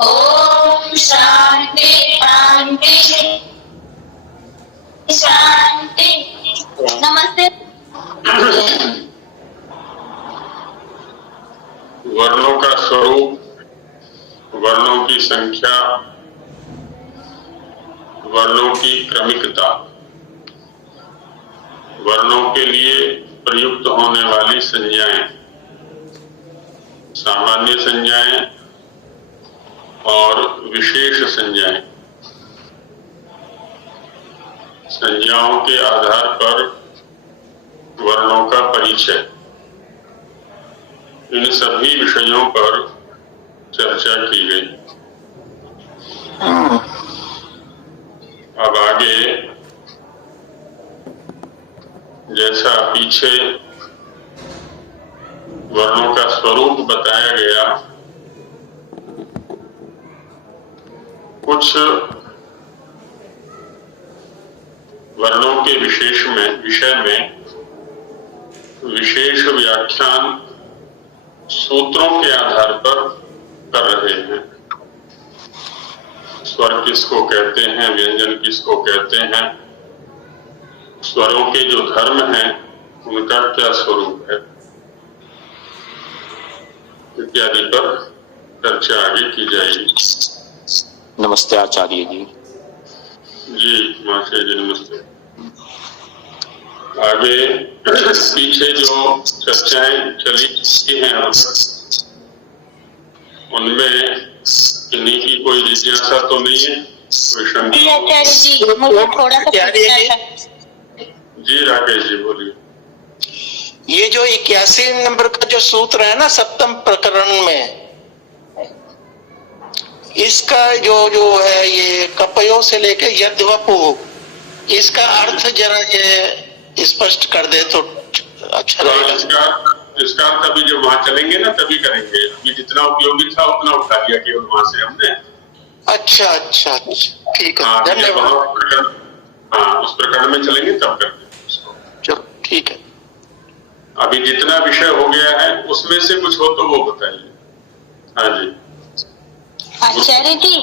ओम शांति शांति शांति। नमस्ते। वर्णों का स्वरूप, वर्णों की संख्या, वर्णों की क्रमिकता, वर्णों के लिए प्रयुक्त होने वाली संज्ञाएं, सामान्य संज्ञाएं और विशेष संज्ञाएं। संज्ञाओं के आधार पर वर्णों का परिचय, इन सभी विषयों पर चर्चा की गई। अब आगे जैसा पीछे वर्णों का स्वरूप बताया गया, कुछ वर्णों के विषय में विशेष व्याख्यान सूत्रों के आधार पर कर रहे हैं। स्वर किसको कहते हैं, व्यंजन किसको कहते हैं, स्वरों के जो धर्म हैं उनका क्या स्वरूप है, इत्यादि पर चर्चा आगे की जाएगी। नमस्ते आचार्य जी। जी महाशय जी नमस्ते। आगे पीछे जो चर्चाएं चली हैं उनमें किन्हीं की कोई जिज्ञासा तो नहीं है, कोई शंका? आचार्य जी मुझे थोड़ा सा पूछना था। जी राकेश जी बोलिए। ये जो 81 नंबर का जो सूत्र है ना सप्तम प्रकरण में, इसका जो है ये कपयों से लेके यद्वपु, इसका अर्थ जरा ये स्पष्ट कर दे तो अच्छा रहेगा। इसका तभी जब वहां चलेंगे ना तभी करेंगे। अभी जितना उपयोगी था उतना उठा लिया केवल वहां से हमने। अच्छा ठीक है, धन्यवाद। हाँ उस प्रकरण में चलेंगे तब करते हैं उसको। चलो ठीक है। अभी जितना विषय हो गया है उसमें से कुछ हो तो वो बताइए। हाँ जी आचार्य जी,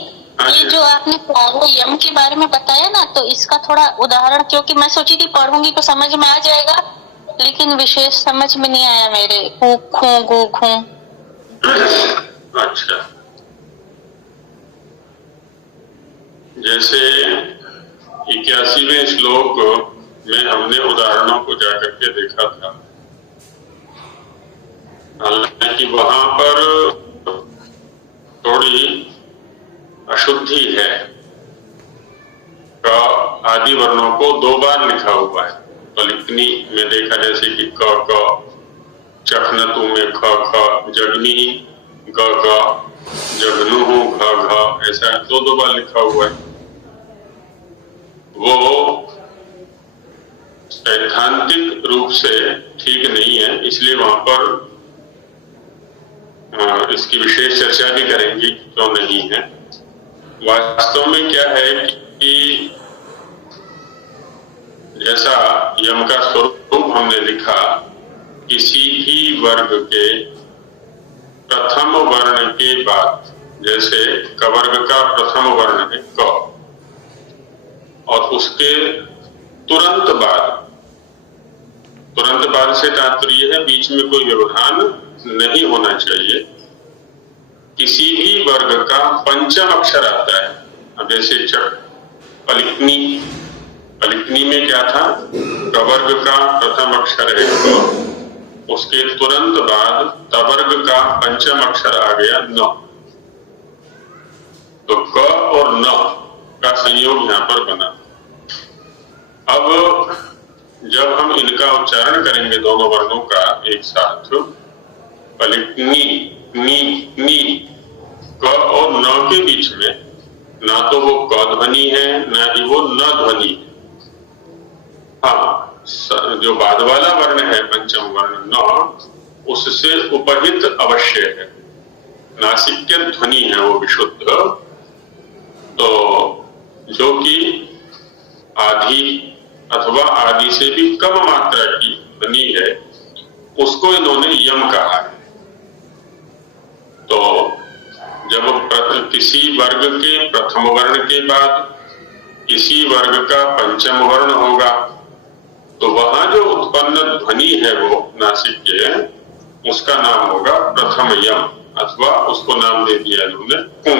ये जो आपने यम के बारे में बताया ना, तो इसका थोड़ा उदाहरण, क्योंकि मैं सोची थी पढ़ूंगी तो समझ में आ जाएगा, लेकिन विशेष समझ में नहीं आया मेरे। अच्छा, जैसे 81वें श्लोक में हमने उदाहरणों को जाकर के देखा था, हालांकि वहां पर थोड़ी अशुद्धि है। क आदि वर्णों को 2 बार लिखा हुआ है। पलिकनी में देखा जैसे कि क, चखनतु में ख, जगनी ग, जगनु घ, ऐसा 2 बार लिखा हुआ है। वो सैद्धांतिक रूप से ठीक नहीं है, इसलिए वहां पर इसकी विशेष चर्चा भी करेंगे क्यों नहीं है। वास्तव में क्या है कि जैसा यम का स्वरूप हमने लिखा, किसी भी वर्ग के प्रथम वर्ण के बाद, जैसे कवर्ग का प्रथम वर्ण है क, और उसके तुरंत बाद से तात्पर्य है बीच में कोई व्यवधान नहीं होना चाहिए। किसी भी वर्ग का पंचम अक्षर आता है। अब जैसे पलिकनी में क्या था, कवर्ग का प्रथम अक्षर है क, उसके तुरंत बाद तवर्ग का पंचम अक्षर आ गया न, तो क और न का संयोग यहाँ पर बना। अब जब हम इनका उच्चारण करेंगे दोनों वर्णों का एक साथ, पलिकनी नी क और न के बीच में ना तो वो क ध्वनि है ना ही वो न ध्वनि है। हाँ, जो बाद वाला वर्ण है पंचम वर्ण न, उससे उपहित अवश्य है, नासिक्य ध्वनि है वो विशुद्ध। तो जो कि आधी अथवा आदि से भी कम मात्रा की ध्वनि है, उसको इन्होंने यम कहा है। तो जब किसी वर्ग के प्रथम वर्ण के बाद किसी वर्ग का पंचम वर्ण होगा तो वहां जो उत्पन्न ध्वनि है वो नासिक के, उसका नाम होगा प्रथम यम, अथवा उसको नाम दे दिया इन्होंने कुं।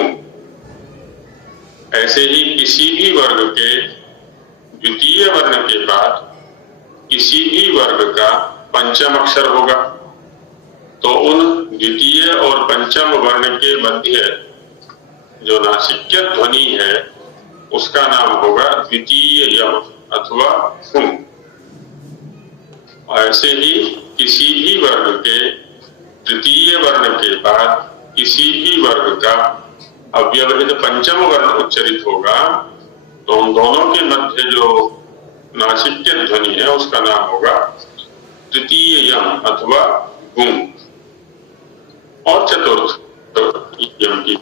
ऐसे ही किसी भी वर्ग के द्वितीय वर्ण के बाद किसी भी वर्ग का पंचम अक्षर होगा तो उन द्वितीय और पंचम वर्ण के मध्य जो नासिक्य ध्वनि है उसका नाम होगा द्वितीय यम अथवा कुं। ऐसे ही किसी भी वर्ग के तृतीय वर्ण के बाद किसी भी वर्ग का अव्यवहित पंचम वर्ण उच्चरित होगा तो उन दोनों के मध्य जो नासिक्य ध्वनि है उसका नाम होगा तृतीय यम अथवा गुं। और चतुर्थ यम की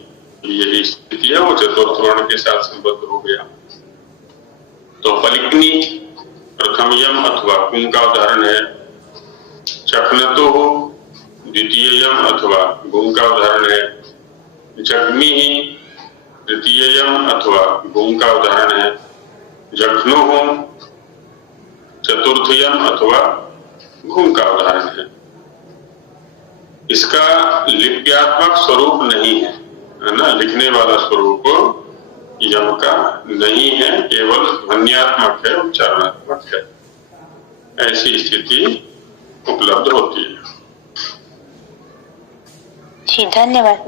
यही स्थिति है, वो चतुर्थ वर्ण के साथ संबद्ध हो गया। तो पलिकनी प्रथम यम अथवा कुं का उदाहरण है, चखनतु द्वितीय यम अथवा गुं का उदाहरण है, जग्मी तृतीय यम अथवा गुं का उदाहरण है, जघ्नु चतुर्थ यम अथवा गुं का उदाहरण है। इसका लिप्यात्मक स्वरूप नहीं है, है ना, लिखने वाला स्वरूप यम का नहीं है, केवल ध्वन्यात्मक है, उच्चारणात्मक है। ऐसी स्थिति उपलब्ध होती है। जी धन्यवाद।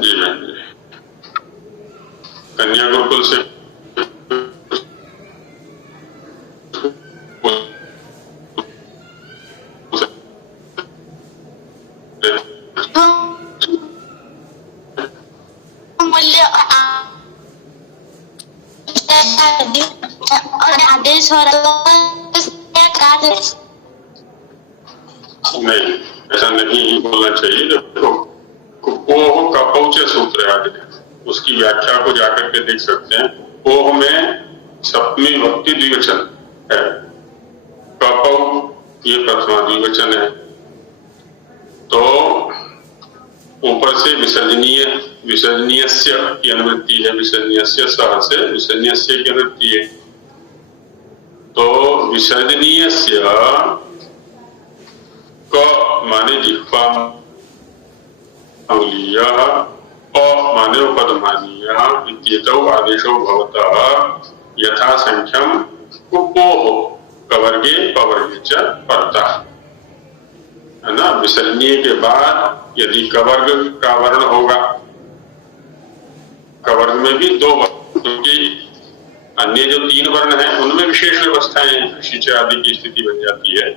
जी बहन जी, कन्या गुरुकुल से मूल्य और आदेश हो रहा नहीं, ऐसा नहीं बोलना चाहिए। देखो पोह का पौचे सूत्र है आगे, उसकी व्याख्या को जाकर के देख सकते हैं। पोह में सप्तमी भक्ति द्विवचन है, कपौ ये प्रथमा द्विवचन है, तो ऊपर से विसर्जनीय विसर्जनीयस्य की अनुवृत्ति है, विसर्जनीयस्य सह से विसर्जनीयस्य की अनुवृत्ति है। तो विसर्जनीयस्य क माने जिह्वा मूलीयः, अ माने उपधमानीयः इत्येतौ आदेशो भवतः यथा संख्यम कुपोः कवर्गे पवर्गे च परतः, है ना। विसर्जनीय के बाद यदि कवर्ग का वर्ण होगा, कवर्ग में भी दो वर्ण, क्योंकि अन्य जो तीन वर्ण हैं उनमें विशेष व्यवस्थाएं शिच आदि की स्थिति बन जाती है,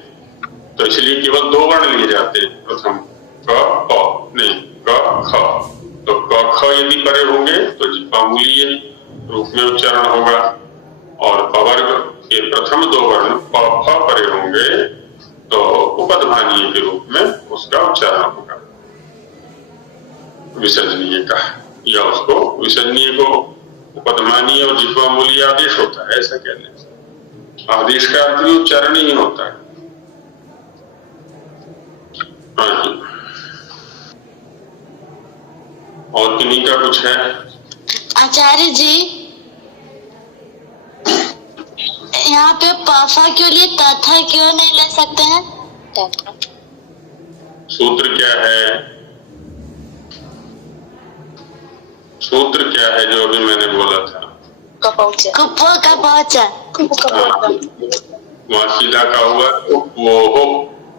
तो इसलिए केवल दो वर्ण लिए जाते हैं, प्रथम क प नहीं क ख। तो क ख यदि परे होंगे तो जिह्वामूलीय रूप में उच्चारण होगा, और पवर्ग के प्रथम दो वर्ण प फ परे होंगे तो उपधमानीय के रूप में उसका उच्चारण होगा विसर्जनीय का, या उसको विसर्जनीय को उपधमानीय और जिह्वामूलीय आदेश होता है। ऐसा कहने से आदेश का अर्थ भी उच्चारण ही होता है। और किन्हीं का कुछ है? आचार्य जी, यहाँ पे पाफा क्यों लिए तथा क्यों नहीं ले सकते हैं? सूत्र क्या है? सूत्र क्या है जो अभी मैंने बोला था? कुप्पो का पहुंचा। वहां सीधा का हुआ कुप्वोहो,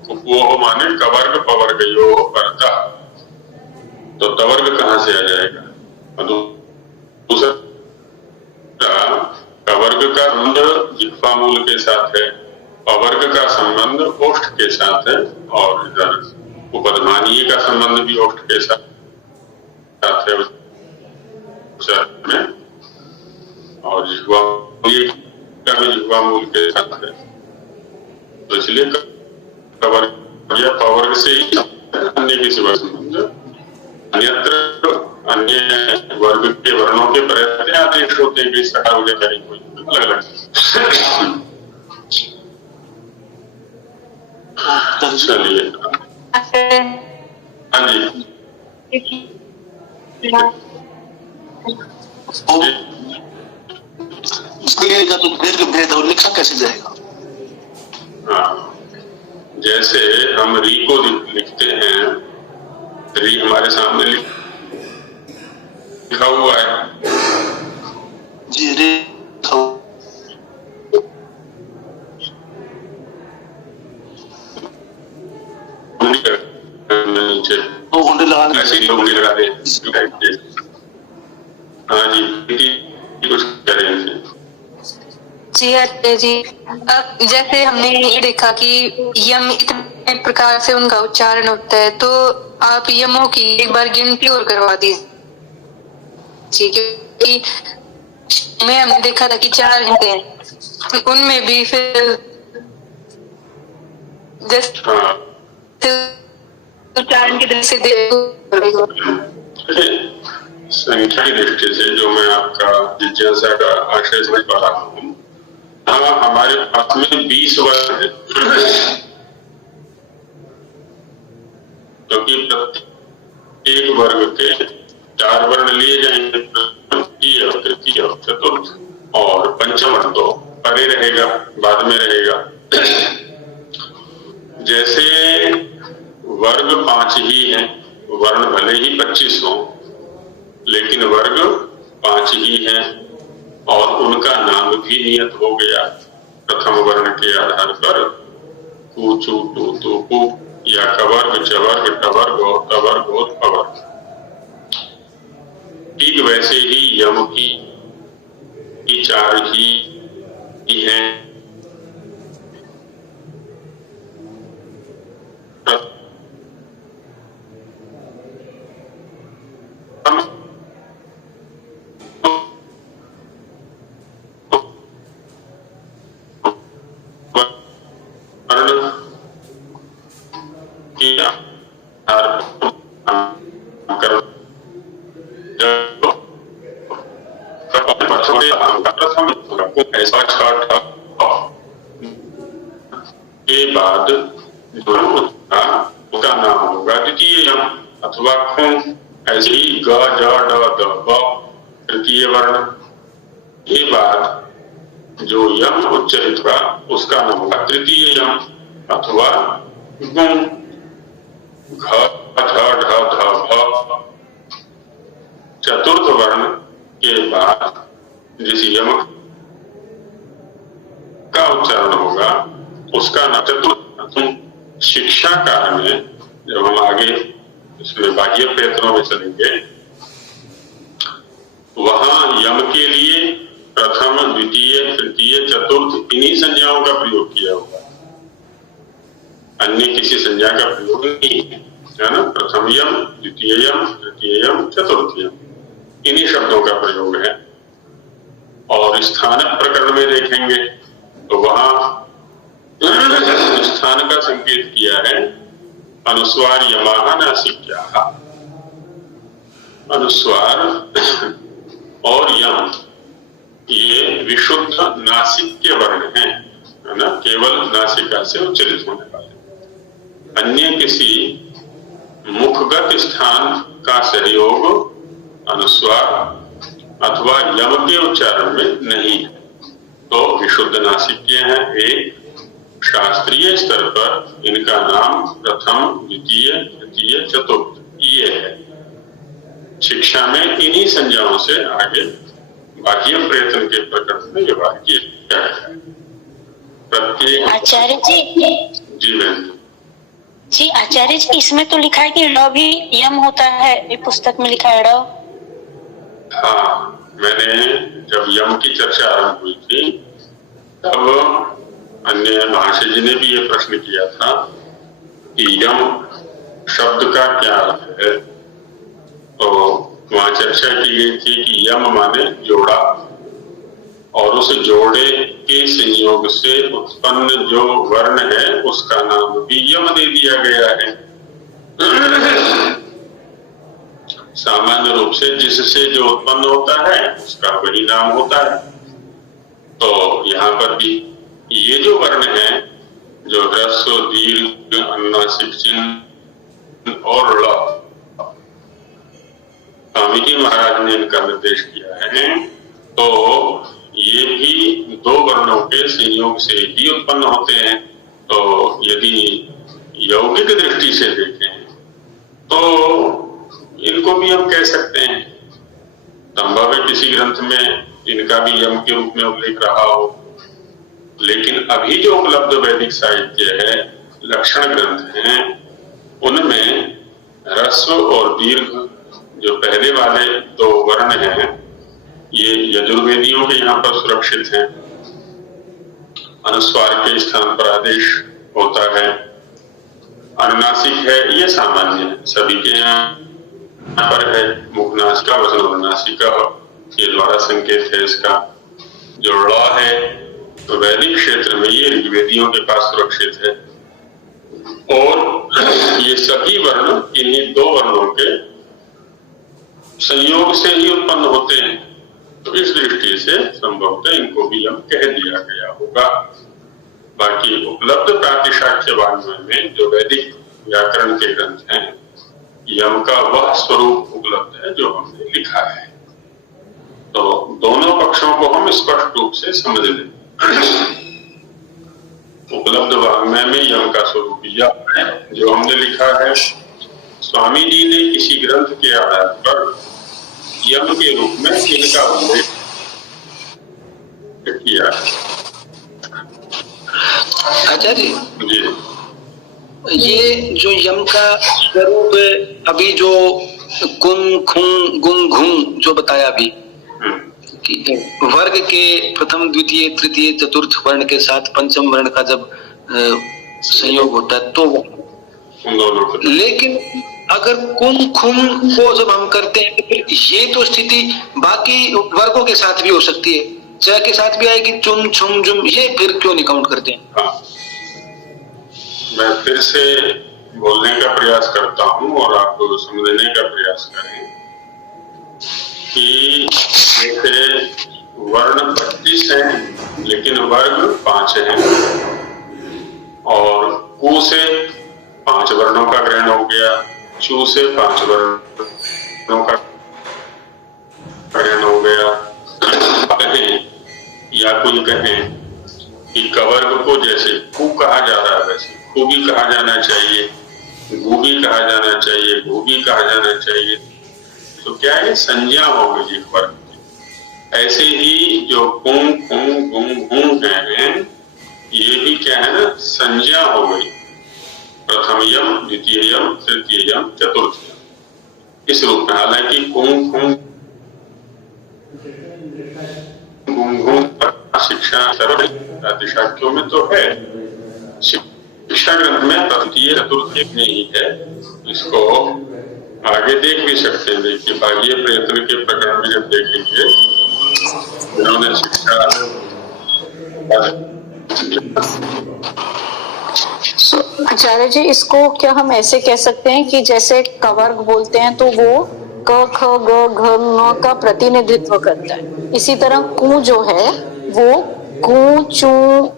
कुप्वोहो माने कवर्ग पवर्गयोः परतः, तो तवर्ग कहाँ से आ जाएगा? दूसरा कवर्ग का संबंध जिह्वामूल के साथ है, पवर्ग का संबंध ओष्ठ के साथ है, और इधर उपधमानीय का संबंध भी ओष्ठ के साथ है में, और जिह्वामूल का भी जिह्वामूल के साथ है। तो इसलिए कवर्ग या पवर्ग से ही अन्य के सिवा संबंध, अन्यत्र अन्य वर्ग के वर्णों के प्रयत्न आदेश होते हैं कि सटा हो जाए कोई अलग अलग। चलिए, हाँ जी, वो उसके लिए जब दीर्घ भेद और लिखा कैसे जाएगा? हाँ, जैसे हम री को लिखते हैं, री हमारे सामने लिखा हुआ है जी, रे नीचे दो घंटे लगाने ऐसे ही उंगली लगा दे। हाँ जी, कुछ करेंगे जी आचार्य जी, अब जैसे हमने ये देखा कि यम इतने प्रकार से उनका उच्चारण होता है, तो आप यमों की एक बार गिनती और करवा दीजिए, क्योंकि में हमने देखा था कि 4 होते हैं, उनमें भी फिर जैसे हाँ। उच्चारण की दृष्टि संख्या की दृष्टि से जो मैं आपका जिज्ञासा का आशय समझ पा रहा हूँ, हाँ, हमारे पास में 20 वर्ग है, क्योंकि प्रत्येक वर्ग के 4 वर्ण लिए जाएंगे, द्वितीय, तृतीय, चतुर्थ, और पंचम तो परे रहेगा, बाद में रहेगा। जैसे वर्ग 5 ही है, वर्ण भले ही 25 हो, लेकिन वर्ग 5 ही है, और उनका नाम भी नियत हो गया प्रथम वर्ण के आधार पर, कु, चु, टू, तु, कु, या कवर्ग, चवर्ग, टवर्ग, तवर्ग और पवर्ग। ठीक वैसे ही यम की 4 ही हैं। के बाद उसका नाम होगा द्वितीय यम अथवा खुं, ऐसे ही ग, ड, ड, द, ब तृतीय वर्ण के बाद जो यम उच्चरित हुआ उसका नाम होगा तृतीय यम अथवा गुं, घ, ढ, ढ, ध, भ। चतुर्थ वर्ण के बाद जिस यम का उच्चारण होगा उसका नाम चतुर्थ। शिक्षा काल में जब हम आगे इसमें बाह्य प्रयत्नों में चलेंगे, वहां यम के लिए प्रथम, द्वितीय, तृतीय, चतुर्थ इन्हीं संज्ञाओं का प्रयोग किया होगा, अन्य किसी संज्ञा का प्रयोग नहीं है ना। प्रथम यम, द्वितीय यम, तृतीय यम, चतुर्थ यम, इन्हीं शब्दों का प्रयोग है। और स्थान प्रकरण में देखेंगे तो वहां स्थान का संकेत किया है अनुस्वार यमाह नासिक्याः। अनुस्वार और यम ये विशुद्ध नासिक्य वर्ण है ना, केवल नासिका से उच्चरित होने वाले। अन्य किसी मुखगत स्थान का सहयोग अनुस्वार अथवा यम के उच्चारण में नहीं है, तो विशुद्ध नासिक्य हैं। एक शास्त्रीय स्तर पर इनका नाम प्रथम, द्वितीय, तृतीय, चतुर्थ ये है। शिक्षा में इन्हीं संज्ञाओं से आगे बाह्य प्रयत्न के प्रकरण में व्यवहार किया है। प्रत्येक आचार्य जी जी बहन जी, आचार्य जी इसमें तो लिखा है कि ड़ भी यम होता है, ये पुस्तक में लिखा है ड़। हाँ, मैंने जब यम की चर्चा आरंभ हुई थी तब अन्य महाशय जी ने भी ये प्रश्न किया था कि यम शब्द का क्या अर्थ है, तो वहां चर्चा की गई थी कि यम माने जोड़ा, और उस जोड़े के संयोग से उत्पन्न जो वर्ण है उसका नाम भी यम दे दिया गया है। सामान्य रूप से जिससे जो उत्पन्न होता है उसका वही नाम होता है। तो यहाँ पर भी ये जो वर्ण है, जो ह्रस्व, दीर्घ, अनुनासिक चिन्ह और ळ स्वामी जी महाराज ने इनका निर्देश किया है, तो ये भी दो वर्णों के संयोग से ही उत्पन्न होते हैं। तो यदि यौगिक दृष्टि से देखें तो इनको भी हम कह सकते हैं। संभव है किसी ग्रंथ में इनका भी यम के रूप में उल्लेख रहा हो, लेकिन अभी जो उपलब्ध वैदिक साहित्य है, लक्षण ग्रंथ हैं, उनमें ह्रस्व और दीर्घ जो पहले वाले दो वर्ण हैं, ये यजुर्वेदियों के यहाँ पर सुरक्षित हैं। अनुस्वार के स्थान पर आदेश होता है। अनुनासिक है, ये सामान्य है, सभी के यहाँ पर है। मुखनासिका वसनोनासिका, ये द्वारा संकेत है इसका। जो ळ है तो वैदिक क्षेत्र में ये ऋग्वेदियों के पास सुरक्षित है। और ये सभी वर्ण इन्हीं दो वर्णों के संयोग से ही उत्पन्न होते हैं। तो इस दृष्टि से संभवतः इनको भी यम कह दिया गया होगा। बाकी उपलब्ध प्रातिशाख्य वाङ्मय में जो वैदिक व्याकरण के ग्रंथ हैं, यम का वह स्वरूप उपलब्ध है जो हमने लिखा है। तो दोनों पक्षों को हम स्पष्ट रूप से समझ लें। उपलब्ध वाङ्मय में यम का स्वरूप यम है जो हमने लिखा है। स्वामी जी ने किसी ग्रंथ के आधार पर यम के रूप में इनका उल्लेख किया है। आचार्य जी, ये जो यम का स्वरूप अभी जो कुंग खुंग गुंग घुंग जो बताया अभी कि वर्ग के प्रथम द्वितीय तृतीय चतुर्थ वर्ण के साथ पंचम वर्ण का जब संयोग होता है तो लेकिन अगर कुंग खुंग को जब हम करते हैं तो फिर ये तो स्थिति बाकी वर्गों के साथ भी हो सकती है, च के साथ भी आएगी, चुम छुम जुम, ये फिर क्यों नहीं काउंट करते हैं? हाँ। मैं फिर से बोलने का प्रयास करता हूँ और आपको समझने का प्रयास करें कि जैसे वर्ण 25 हैं लेकिन वर्ग 5 हैं, और कु से 5 वर्णों का ग्रहण हो गया, चू से 5 वर्णों का ग्रहण हो गया। कहें या कोई कहें कि कवर्ग को जैसे कु कहा जा रहा है वैसे कु भी कहा जाना चाहिए, गु भी कहा जाना चाहिए, गु भी कहा जाना चाहिए, तो क्या है, संज्ञा हो गई एक वर्ग की। ऐसे ही जो कुंग खुंग गुंग घुंग हैं, ये भी क्या है ना, संज्ञा हो गई। प्रथम यम, द्वितीय यम, तृतीय यम, चतुर्थ यम, इस रूप में। हालांकि कुंग खुंग गुंग घुंग शिक्षा प्रातिशाख्यों में तो है, शिक्षा ग्रंथ में तृतीय चतुर्थ एक में ही है। इसको आगे देख भी सकते हैं। देखिए भाग्य प्रयत्न के प्रकरण में जब देखेंगे उन्होंने शिक्षा आचार्य जी, इसको क्या हम ऐसे कह सकते हैं कि जैसे कवर्ग बोलते हैं तो वो क ख ग घ ङ का प्रतिनिधित्व करता है, इसी तरह कु जो है वो कु चू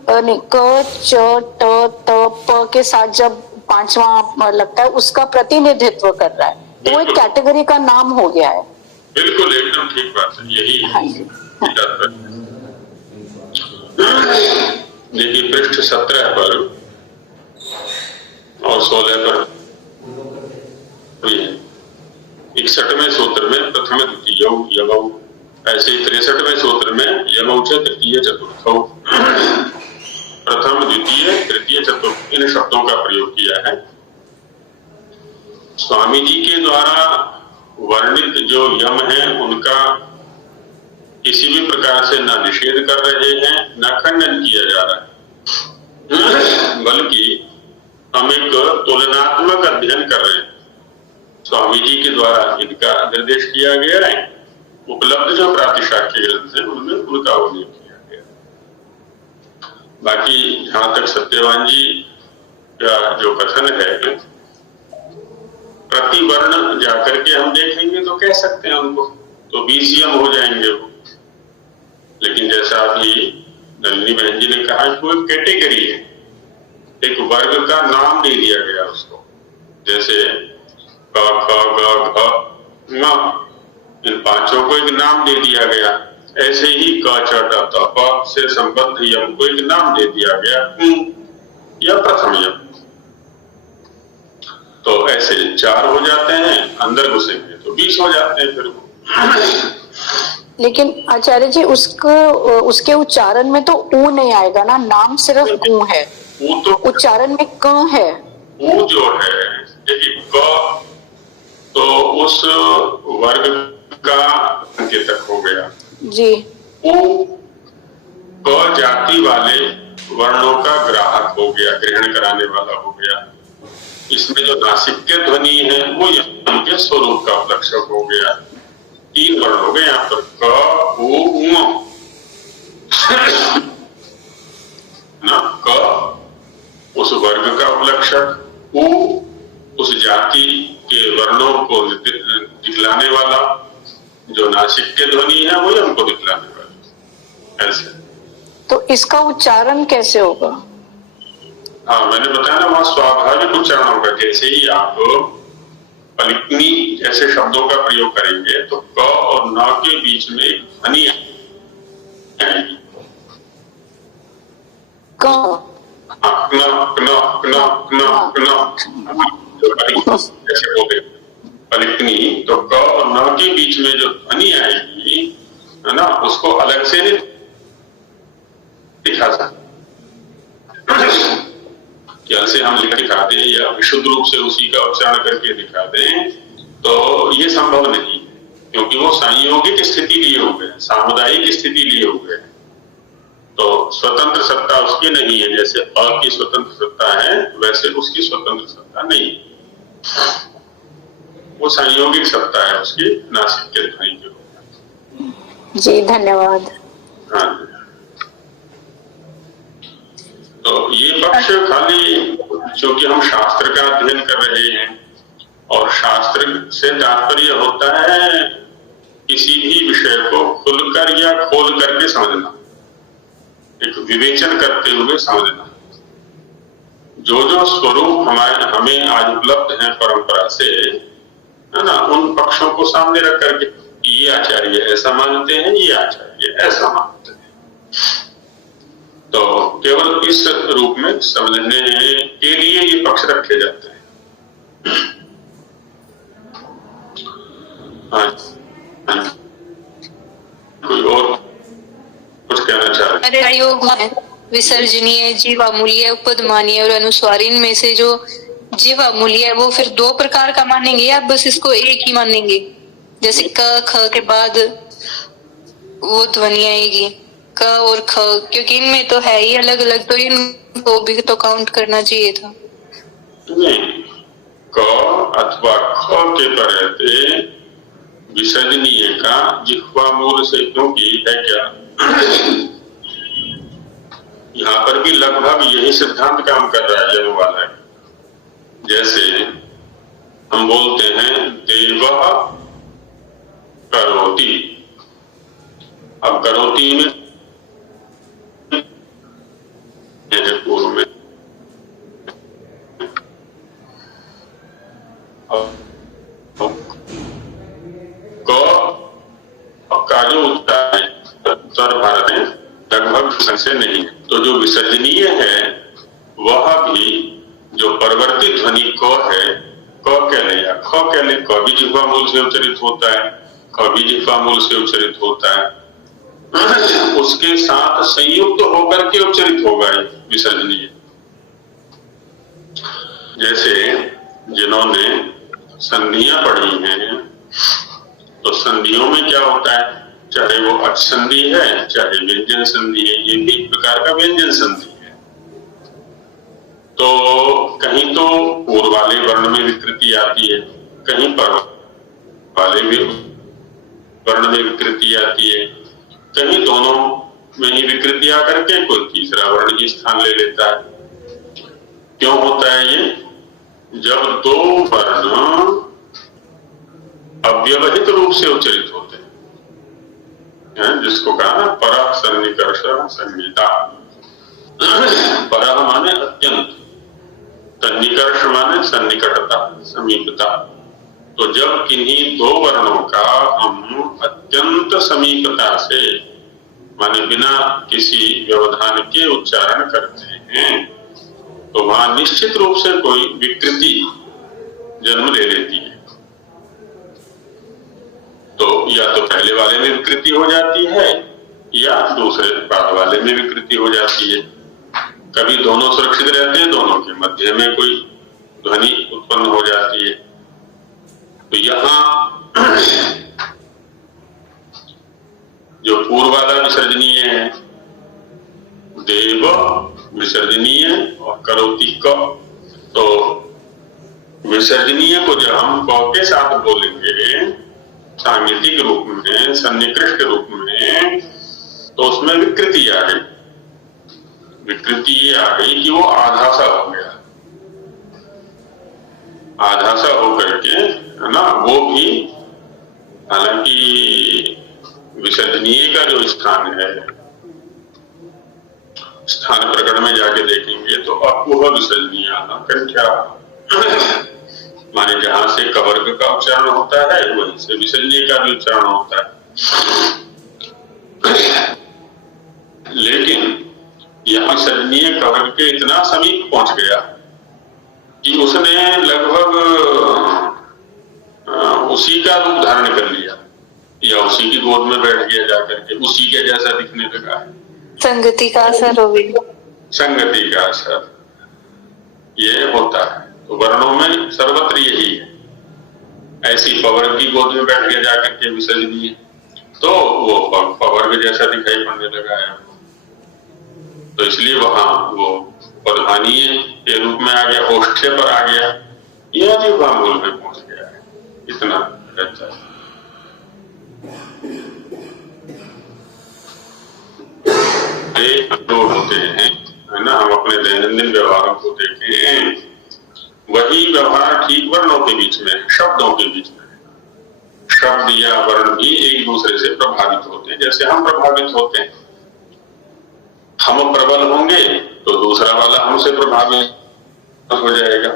क च ट त प के साथ जब 5वां लगता है उसका प्रतिनिधित्व कर रहा है, तो वो एक कैटेगरी का नाम हो गया है। बिल्कुल एकदम ठीक बात है, यही है। देखिए पृष्ठ 17 पर और 16 पर 61वें सूत्र में प्रथम द्वितीय यमौ, ऐसे ही 63वें सूत्र में यमौ च तृतीय चतुर्थौ, प्रथम द्वितीय तृतीय चतुर्थ, इन शब्दों का प्रयोग किया है। स्वामी जी के द्वारा वर्णित जो यम है उनका किसी भी प्रकार से न निषेध कर रहे हैं न खंडन किया जा रहा है, बल्कि हम एक तुलनात्मक अध्ययन कर रहे हैं। स्वामी जी के द्वारा इनका निर्देश किया गया है, उपलब्ध जो प्रातिशाख्य ग्रंथ है उनमें उनका उल्लेख किया गया। बाकी जहां तक सत्यवान जी का जो कथन है, प्रतिवर्ण जाकर के हम देखेंगे तो कह सकते हैं उनको, तो 20 यम हो जाएंगे वो। लेकिन जैसा अभी नलिनी बहन जी ने कहा कि वो एक कैटेगरी है, एक वर्ग का नाम दे दिया गया उसको। जैसे क ख ग घ ङ, इन पांचों को एक नाम दे दिया गया। ऐसे ही क च ट त प से संबद्ध यम को एक नाम दे दिया गया, या प्रथम यम। तो ऐसे 4 हो जाते हैं, अंदर घुसेंगे तो 20 हो जाते हैं फिर। लेकिन आचार्य जी उसके उच्चारण में तो ऊ नहीं आएगा ना, नाम सिर्फ ऊ है, ऊ तो उच्चारण में क है। ऊ जो है, देखिए क तो उस वर्ग का संकेतक हो गया जी। ऊ क जाति वाले वर्णों का ग्राहक हो गया, ग्रहण कराने वाला हो गया। इसमें जो नासिक्य ध्वनि है वो यम के स्वरूप का उपलक्षक हो गया। 3 वर्ण हो गए यहाँ पर, क ऊ उ। ना क उस वर्ग का उपलक्षक, ऊ उस जाति के वर्णों को दिखलाने वाला, जो नासिक्य ध्वनि है वो यम को दिखलाने वाला। ऐसे तो इसका उच्चारण कैसे होगा? हाँ, मैंने बताया ना, वहां स्वाभाविक उच्चारण होगा। जैसे ही आप पलिकनी जैसे शब्दों का प्रयोग करेंगे तो क और न के बीच में एक ध्वनि आएगी। जैसे बोले पलिकनी, तो क और न के बीच में जो ध्वनि आएगी है ना, उसको अलग से नहीं दिखा सकते। क्या से हम लिख दिखा दें या विशुद्ध रूप से उसी का उच्चारण करके दिखा दें, तो ये संभव नहीं, क्योंकि वो संयोगिक स्थिति लिए हुए हैं, सामुदायिक स्थिति लिए हुए हैं। तो स्वतंत्र सत्ता उसकी नहीं है। जैसे अ की स्वतंत्र सत्ता है, वैसे उसकी स्वतंत्र सत्ता नहीं है। वो संयोगिक सत्ता है उसकी, नासिक्य ध्वनि के रूप। जी धन्यवाद। हाँ, तो ये पक्ष खाली, चूंकि हम शास्त्र का अध्ययन कर रहे हैं और शास्त्र से तात्पर्य होता है किसी भी विषय को खुलकर या खोल करके समझना, एक विवेचन करते हुए समझना। जो जो स्वरूप हमें आज उपलब्ध है परंपरा से, है ना, उन पक्षों को सामने रख करके ये आचार्य ऐसा मानते हैं, ये आचार्य ऐसा मानते हैं, तो केवल इस रूप में समझने के लिए ये पक्ष रखे जाते हैं। हाँ, कोई और कुछ कहना चाह रहे? अरे योग विसर्जनीय, जीवामूल्य, उपदमानीय और अनुस्वारी, इनमें से जो जीवामूल्य है वो फिर 2 प्रकार का मानेंगे या बस इसको एक ही मानेंगे? जैसे क ख के बाद वो ध्वनि आएगी क और ख, क्योंकि इनमें तो है ही अलग अलग, तो इनको भी तो काउंट करना चाहिए था। नहीं, क अथवा ख के पहले विसर्जनीय का जिह्वा मूल से, क्योंकि है क्या, यहाँ पर भी लगभग यही सिद्धांत काम कर रहा है जन्म वाला है। जैसे हम बोलते हैं देवः करोति, अब करोति में पूर्व में का जो उत्तर है उत्तर भारत में लगभग संशय नहीं है। तो जो विसर्जनीय है वह भी जो परिवर्तित ध्वनि क है, क कह ले या ख कह ले, क भी जिह्वा मूल से उच्चरित होता है, ख भी जिह्वा मूल से उच्चरित होता है, उसके साथ संयुक्त होकर के उच्चरित होगा विसर्जनीय। जैसे जिन्होंने संधियां पढ़ी हैं, तो संधियों में क्या होता है, चाहे वो अच संधि है चाहे व्यंजन संधि है, ये भी एक प्रकार का व्यंजन संधि है। तो कहीं तो पूर्व वाले वर्ण में विकृति आती है, कहीं पर वाले भी वर्ण में विकृति आती है, कहीं दोनों में ही विकृति आकर के कोई तीसरा वर्ण ही स्थान ले लेता है। क्यों होता है ये? जब 2 वर्ण अव्यवहित रूप से उच्चरित होते हैं, जिसको कहा ना परः सन्निकर्ष संहिता। परः माने अत्यंत, सन्निकर्ष माने सन्निकटता, समीपता। तो जब किन्हीं दो वर्णों का हम अत्यंत समीपता से माने बिना किसी व्यवधान के उच्चारण करते हैं तो वहां निश्चित रूप से कोई विकृति जन्म ले लेती है। तो या तो पहले वाले में विकृति हो जाती है या दूसरे बाद वाले में विकृति हो जाती है। कभी दोनों सुरक्षित रहते हैं, दोनों के मध्य में कोई ध्वनि उत्पन्न हो जाती है। तो यहाँ जो पूर्व वाला विसर्जनीय है, देव विसर्जनीय और करोति क, तो विसर्जनीय को जब हम क के साथ बोलेंगे सांगीतिक रूप में, सन्निकृष्ट रूप में, तो उसमें विकृति आ गई। विकृति ये आ गई कि वो आधा सा हो गया, आधा सा होकर के, है ना, वो भी हालांकि विसर्जनीय का जो स्थान है, स्थान प्रकरण में जाके देखेंगे तो अपूह विसर्जनीय कंठ्या माने जहां से कवर्ग का उच्चारण होता है वहीं से विसर्जनीय का भी उच्चारण होता है। लेकिन यहाँ विसर्जनीय कवर्ग के इतना समीप पहुंच गया कि उसने लगभग उसी का रूप धारण कर लिया या उसी की गोद में बैठ गया जाकर के, उसी के जैसा दिखने लगा है। संगति का असर हो गई। संगति का असर ये होता है। तो वर्णों में सर्वत्र यही है। ऐसी पवर्ग की गोद में बैठ गया जाकर के विसर्जनीय, तो वो पवर्ग जैसा दिखाई पड़ने लगा है। तो इसलिए वहां वो प्रधानीय के रूप में आ गया, ओष्ठ्य पर आ गया, यह जिह्वा मूल में पहुंच गया है। इतना रहता है। दो होते हैं, है ना, हम अपने दैनंदिन व्यवहारों को देखें, वही व्यवहार ठीक वर्णों के बीच में, शब्दों के बीच में। शब्द या वर्ण भी एक दूसरे से प्रभावित होते हैं, जैसे हम प्रभावित होते हैं। हम प्रबल होंगे तो दूसरा वाला हमसे प्रभावित हो जाएगा,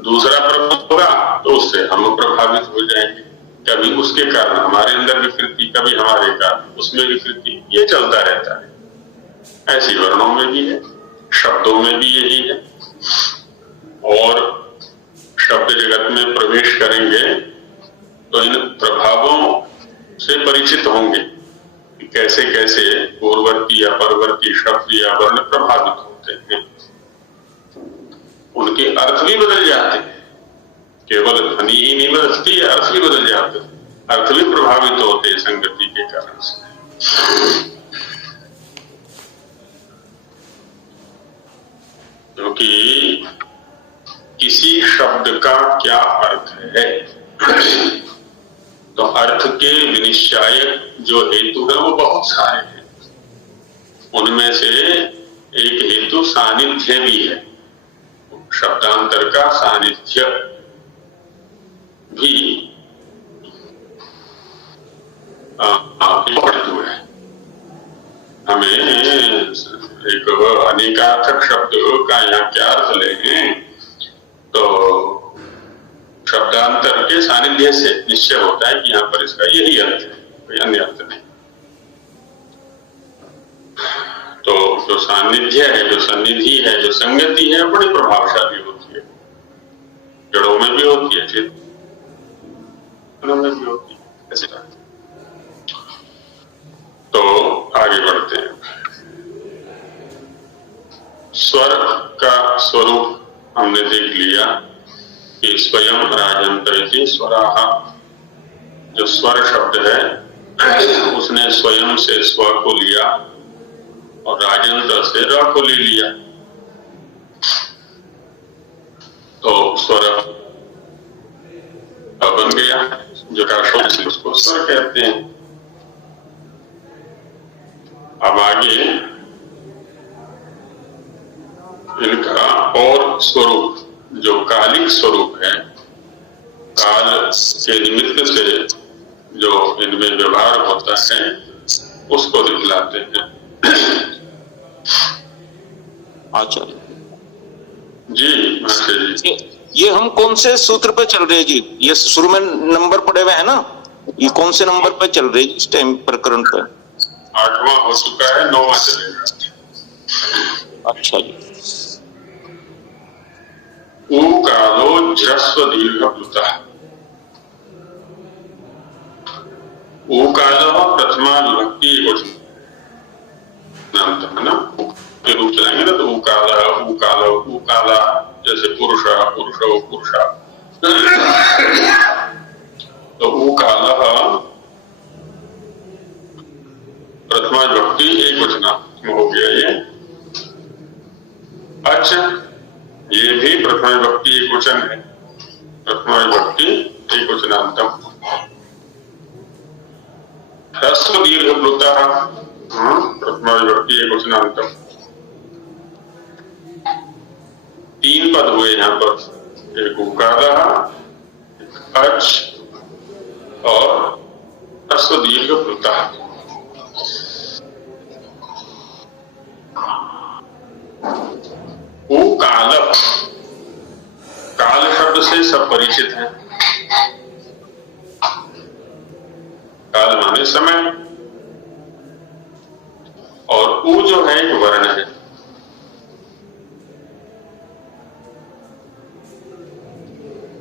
दूसरा प्रबल होगा तो उससे हम प्रभावित हो जाएंगे। कभी उसके कारण हमारे अंदर विकृति, कभी हमारे कारण उसमें विकृति, ये चलता रहता है। ऐसी वर्णों में भी है, शब्दों में भी यही है। और शब्द जगत में प्रवेश करेंगे तो इन प्रभावों से परिचित होंगे कि कैसे कैसे पूर्ववर्ती या परवर्ती शब्द या वर्ण प्रभावित होते हैं। उनके अर्थ भी बदल जाते हैं, केवल ध्वनि ही नहीं बदलती, अर्थ भी बदल जाते हैं, अर्थ भी प्रभावित होते हैं संगति के कारण से। क्योंकि किसी शब्द का क्या अर्थ है, तो अर्थ के विनिश्चायक जो हेतु है वो बहुत सारे हैं। उनमें से एक हेतु सानिध्य भी है। शब्दांतर का सानिध्य भी हेतु है। हमें एक अनेकार्थक शब्द का यहाँ क्या अर्थ लें, तो शब्दांतर के सानिध्य से निश्चय होता है कि यहाँ पर इसका यही अर्थ है, कोई अन्य अर्थ नहीं। तो जो सानिध्य है, जो सन्निधि है, जो संगति है, बड़ी प्रभावशाली होती है। जड़ों में भी होती है, चेतनों में भी होती है। ऐसे तो आगे बढ़ते हैं। स्वर का स्वरूप हमने देख लिया कि स्वयं राजंत्र स्वराह, जो स्वर शब्द है उसने स्वयं से स्व को लिया और राजंत्र से र को ले लिया। तो स्वर बन गया, जो का से उसको स्वर कहते हैं। अब आगे इनका और स्वरूप, जो कालिक स्वरूप है, काल के निमित्त से जो इनमें व्यवहार होता है उसको दिखलाते हैं। आचार्य जी, महर्षि जी। ये हम कौन से सूत्र पे चल रहे हैं जी? ये शुरू में नंबर पड़े हुए हैं ना, ये कौन से नंबर पे चल रहे हैं इस टाइम प्रकरण पे? 8वां हो चुका है, 9वां चलेगा। अच्छा जी। ऊकालो ज्रस्व दीर्घ प्लुतः। ऊकाल प्रथमा विभक्ति है ना, के रूप चलाएंगे ना, तो ऊकाल ऊकाल ऊकाला, जैसे पुरुष पुरुषो पुरुषा, तो ऊकाल प्रथमा विभक्ति एक वचन हो गया ये। अच्छा, ये भी प्रथमा विभक्ति एक वचन है, प्रथमा विभक्ति एक वचनांतम। ह्रस्व दीर्घ प्लुतः, प्रथमा विभक्ति एक वचनांतम। 3 पद हुए यहाँ पर, एक उकारः, एक अच और ह्रस्व दीर्घ प्लुतः। काल, काल शब्द से सब परिचित हैं। काल माने समय, और ऊ जो है एक वर्ण है।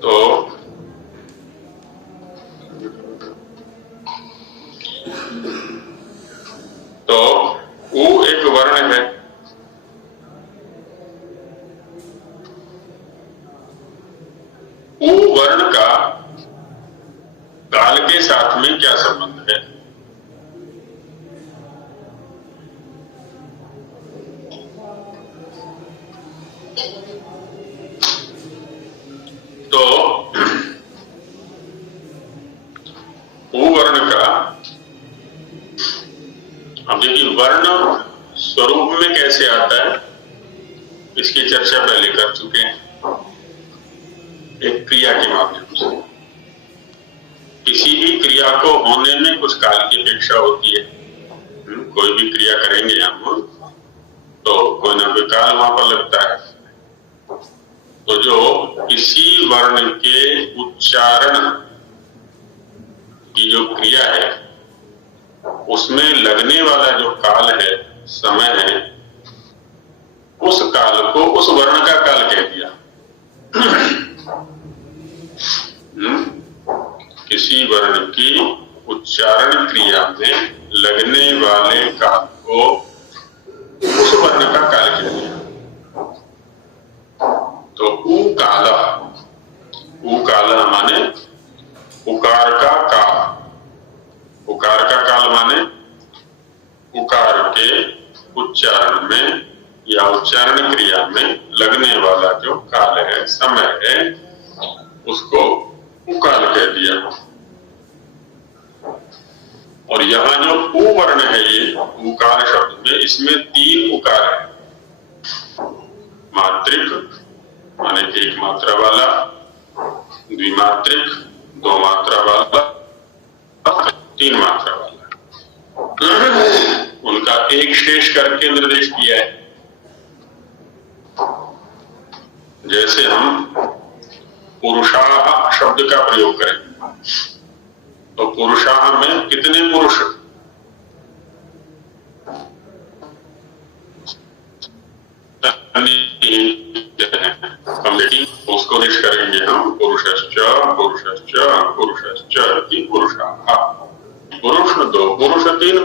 तो ऊ एक वर्ण है। ऊ वर्ण का काल के साथ में क्या संबंध है? तो ऊ वर्ण का, अब देखिए वर्ण स्वरूप में कैसे आता है, इसकी चर्चा पहले कर चुके हैं। एक क्रिया के माध्यम से किसी भी क्रिया को होने में कुछ काल की अपेक्षा होती है। कोई भी क्रिया करेंगे हम तो कोई ना कोई काल वहां पर लगता है। तो जो किसी वर्ण के उच्चारण की जो क्रिया है उसमें लगने वाला जो काल है, समय है, उस काल को उस वर्ण का काल कह दिया। किसी वर्ण की उच्चारण क्रिया में लगने वाले काल को उस वर्ण का काल कह दिया। तो ऊ काल माने उकार का काल। उकार का काल माने उकार के उच्चारण में या उच्चारण क्रिया में लगने वाला जो काल है, समय है, उसको उकाल कह दिया। और यहां जो ऊ वर्ण है, ये उकार शब्द में, इसमें 3 उकार है। मात्रिक माने 1 मात्रा वाला, द्विमात्रिक 2 मात्रा वाला, 3 मात्रा वाला। उनका एक शेष करके निर्देश किया है। जैसे हम पुरुषाः शब्द का प्रयोग करें तो पुरुषाः में कितने पुरुष? हम लेकिन उसको निष्ठ करेंगे हम, पुरुषश्च पुरुषश्च पुरुषश्च इति पुरुषाः। पुरुष 2 पुरुष, 3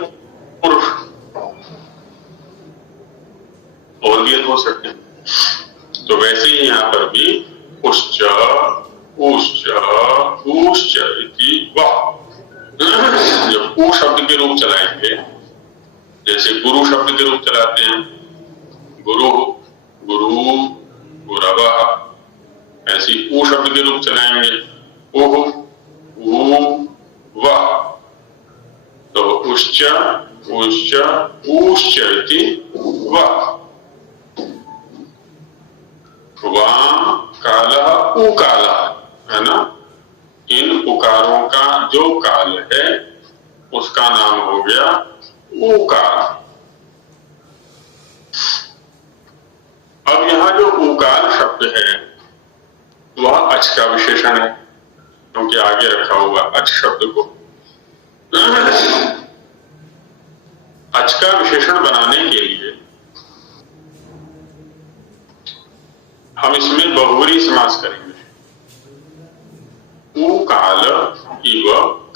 पुरुष, और भी हो सकते हैं। तो वैसे ही यहाँ पर भी उश्च ऊश्च ऊश्च इति वः, जब ऊ शब्द के रूप चलाएंगे, जैसे गुरु शब्द के रूप चलाते हैं, गुरु गुरु गुरवः, ऐसी ऊ शब्द के रूप चलाएंगे, उह ऊ वः। तो उश्च ऊश्च ऊश्च इति वः। वाम कालः उकालः, है ना। इन उकारों का जो काल है उसका नाम हो गया उकार। अब यहां जो उकार शब्द है वह अच का विशेषण है, क्योंकि आगे रखा हुआ अच शब्द को। अच का विशेषण बनाने के लिए हम इसमें बहुव्रीहि समास करेंगे। उ काल इव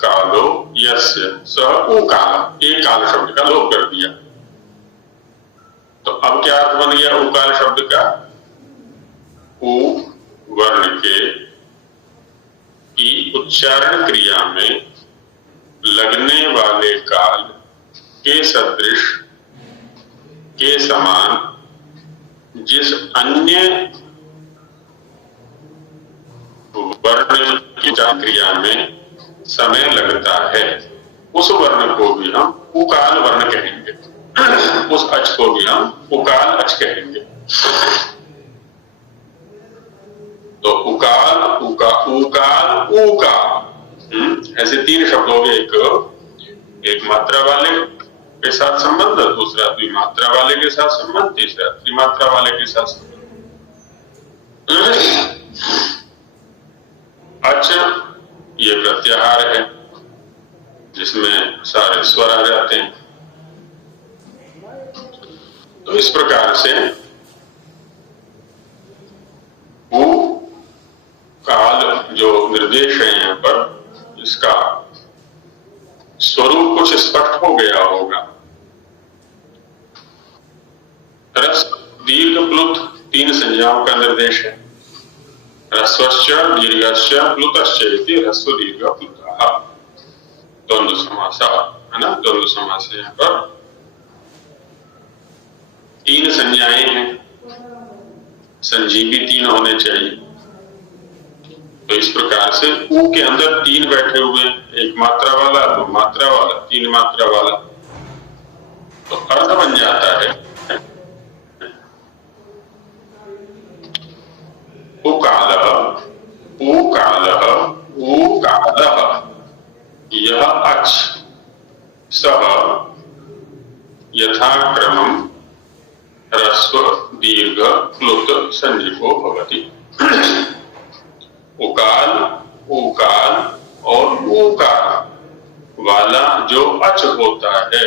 कालो यस्य सः उ काल, एक काल शब्द का लोप कर दिया। तो अब क्या अर्थ बन गया उकाल शब्द का? उ वर्ण के की उच्चारण क्रिया में लगने वाले काल के सदृश के समान जिस अन्य वर्ण की उच्चारण क्रिया में समय लगता है, उस वर्ण को भी हम उकाल वर्ण कहेंगे। उस अच को भी हम उकाल अच कहेंगे। तो उकाल उकाल उकाल ऐसे तीन शब्द हो गए। एक मात्रा वाले के साथ संबंध, दूसरा द्विमात्रा वाले के साथ संबंध, तीसरा त्रिमात्रा वाले के साथ संबंध। अच ये प्रत्याहार है जिसमें सारे स्वर आ जाते हैं। तो इस प्रकार से उ काल जो निर्देश है यहाँ पर, इसका स्वरूप कुछ स्पष्ट हो गया होगा। रस दीर्घ प्लुत तीन संज्ञाओं का निर्देश है। ह्रस्वश्च दीर्घश्च प्लुतश्च इति ह्रस्व दीर्घ प्लुतः द्वंद्व समास है ना। द्वंद्व समास यहाँ पर तीन संज्ञाएं हैं, संजीवी तीन होने चाहिए। तो इस प्रकार से उ के अंदर तीन बैठे हुए, एक मात्रा वाला, दो मात्रा वाला, तीन मात्रा वाला। तो अर्थ बन जाता है उकालः उकालः उकालः यह अच सः यथाक्रमम् ह्रस्व दीर्घ प्लुत संज्ञको भवति। उकाल उकाल और उकाल वाला जो अच होता है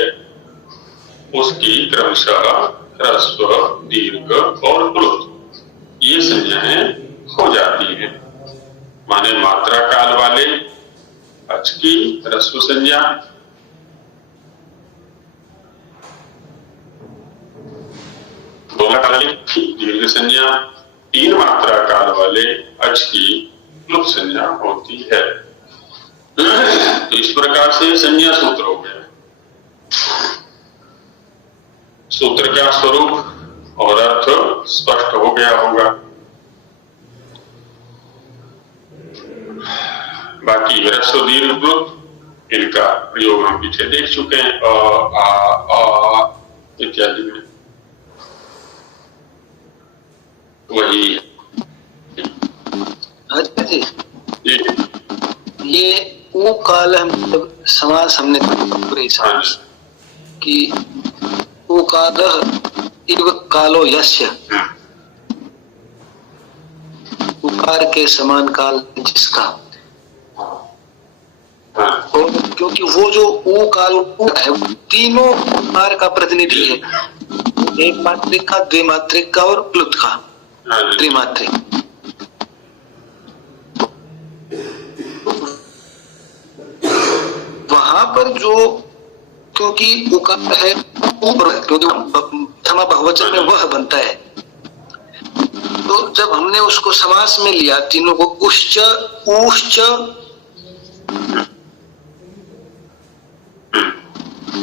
उसकी क्रमशः ह्रस्व दीर्घ और प्लुत ये संज्ञाएं हो जाती हैं। माने मात्रा काल वाले अच की ह्रस्व संज्ञा, दो मात्रा काल की दीर्घ संज्ञा, तीन मात्रा काल वाले अच की प्लुत संज्ञा होती है। तो इस प्रकार से संज्ञा सूत्र हो गया। सूत्र का स्वरूप और अर्थ स्पष्ट हो गया होगा। बाकी ह्रस्व दीर्घ प्लुत इनका प्रयोग हम पीछे देख चुके हैं, आ इत्यादि में। वही अच्छा जी, ये उ काल हम समास हमने पूरे समास कि उकादः इव कालो यस्य, उकार के समान काल जिसका। और क्योंकि वो जो उ काल है वो तीनों उकार का प्रतिनिधि है, एक मात्रिक का, द्विमात्रिक का और प्लुत का, त्रिमात्रिक। वहां पर जो क्योंकि उकार है क्योंकि प्रथमा बहुवचन में वह बनता है, तो जब हमने उसको समास में लिया तीनों को उश्च ऊश्च,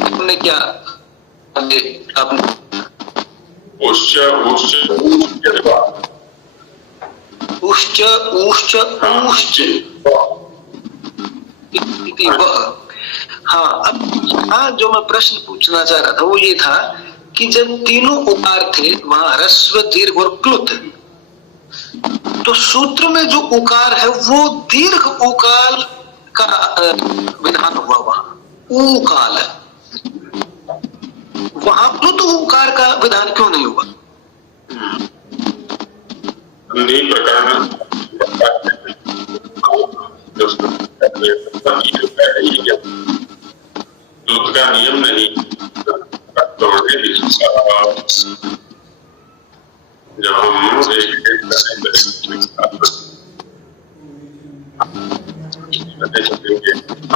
हमने क्या आपने उश्च उश्च उश्च ऊश्च ऊश्च इति वह। हाँ, अब यहाँ जो मैं प्रश्न पूछना चाह रहा था वो ये था कि जब तीनों उकार थे वहां ह्रस्व दीर्घ और प्लुत, तो सूत्र में जो उकार है वो दीर्घ उकाल का विधान हुआ, वहां उकाल, वहां प्लुत उकार का विधान क्यों नहीं हुआ? संधि प्रकरण प्लुत का नियम नहीं, जब हम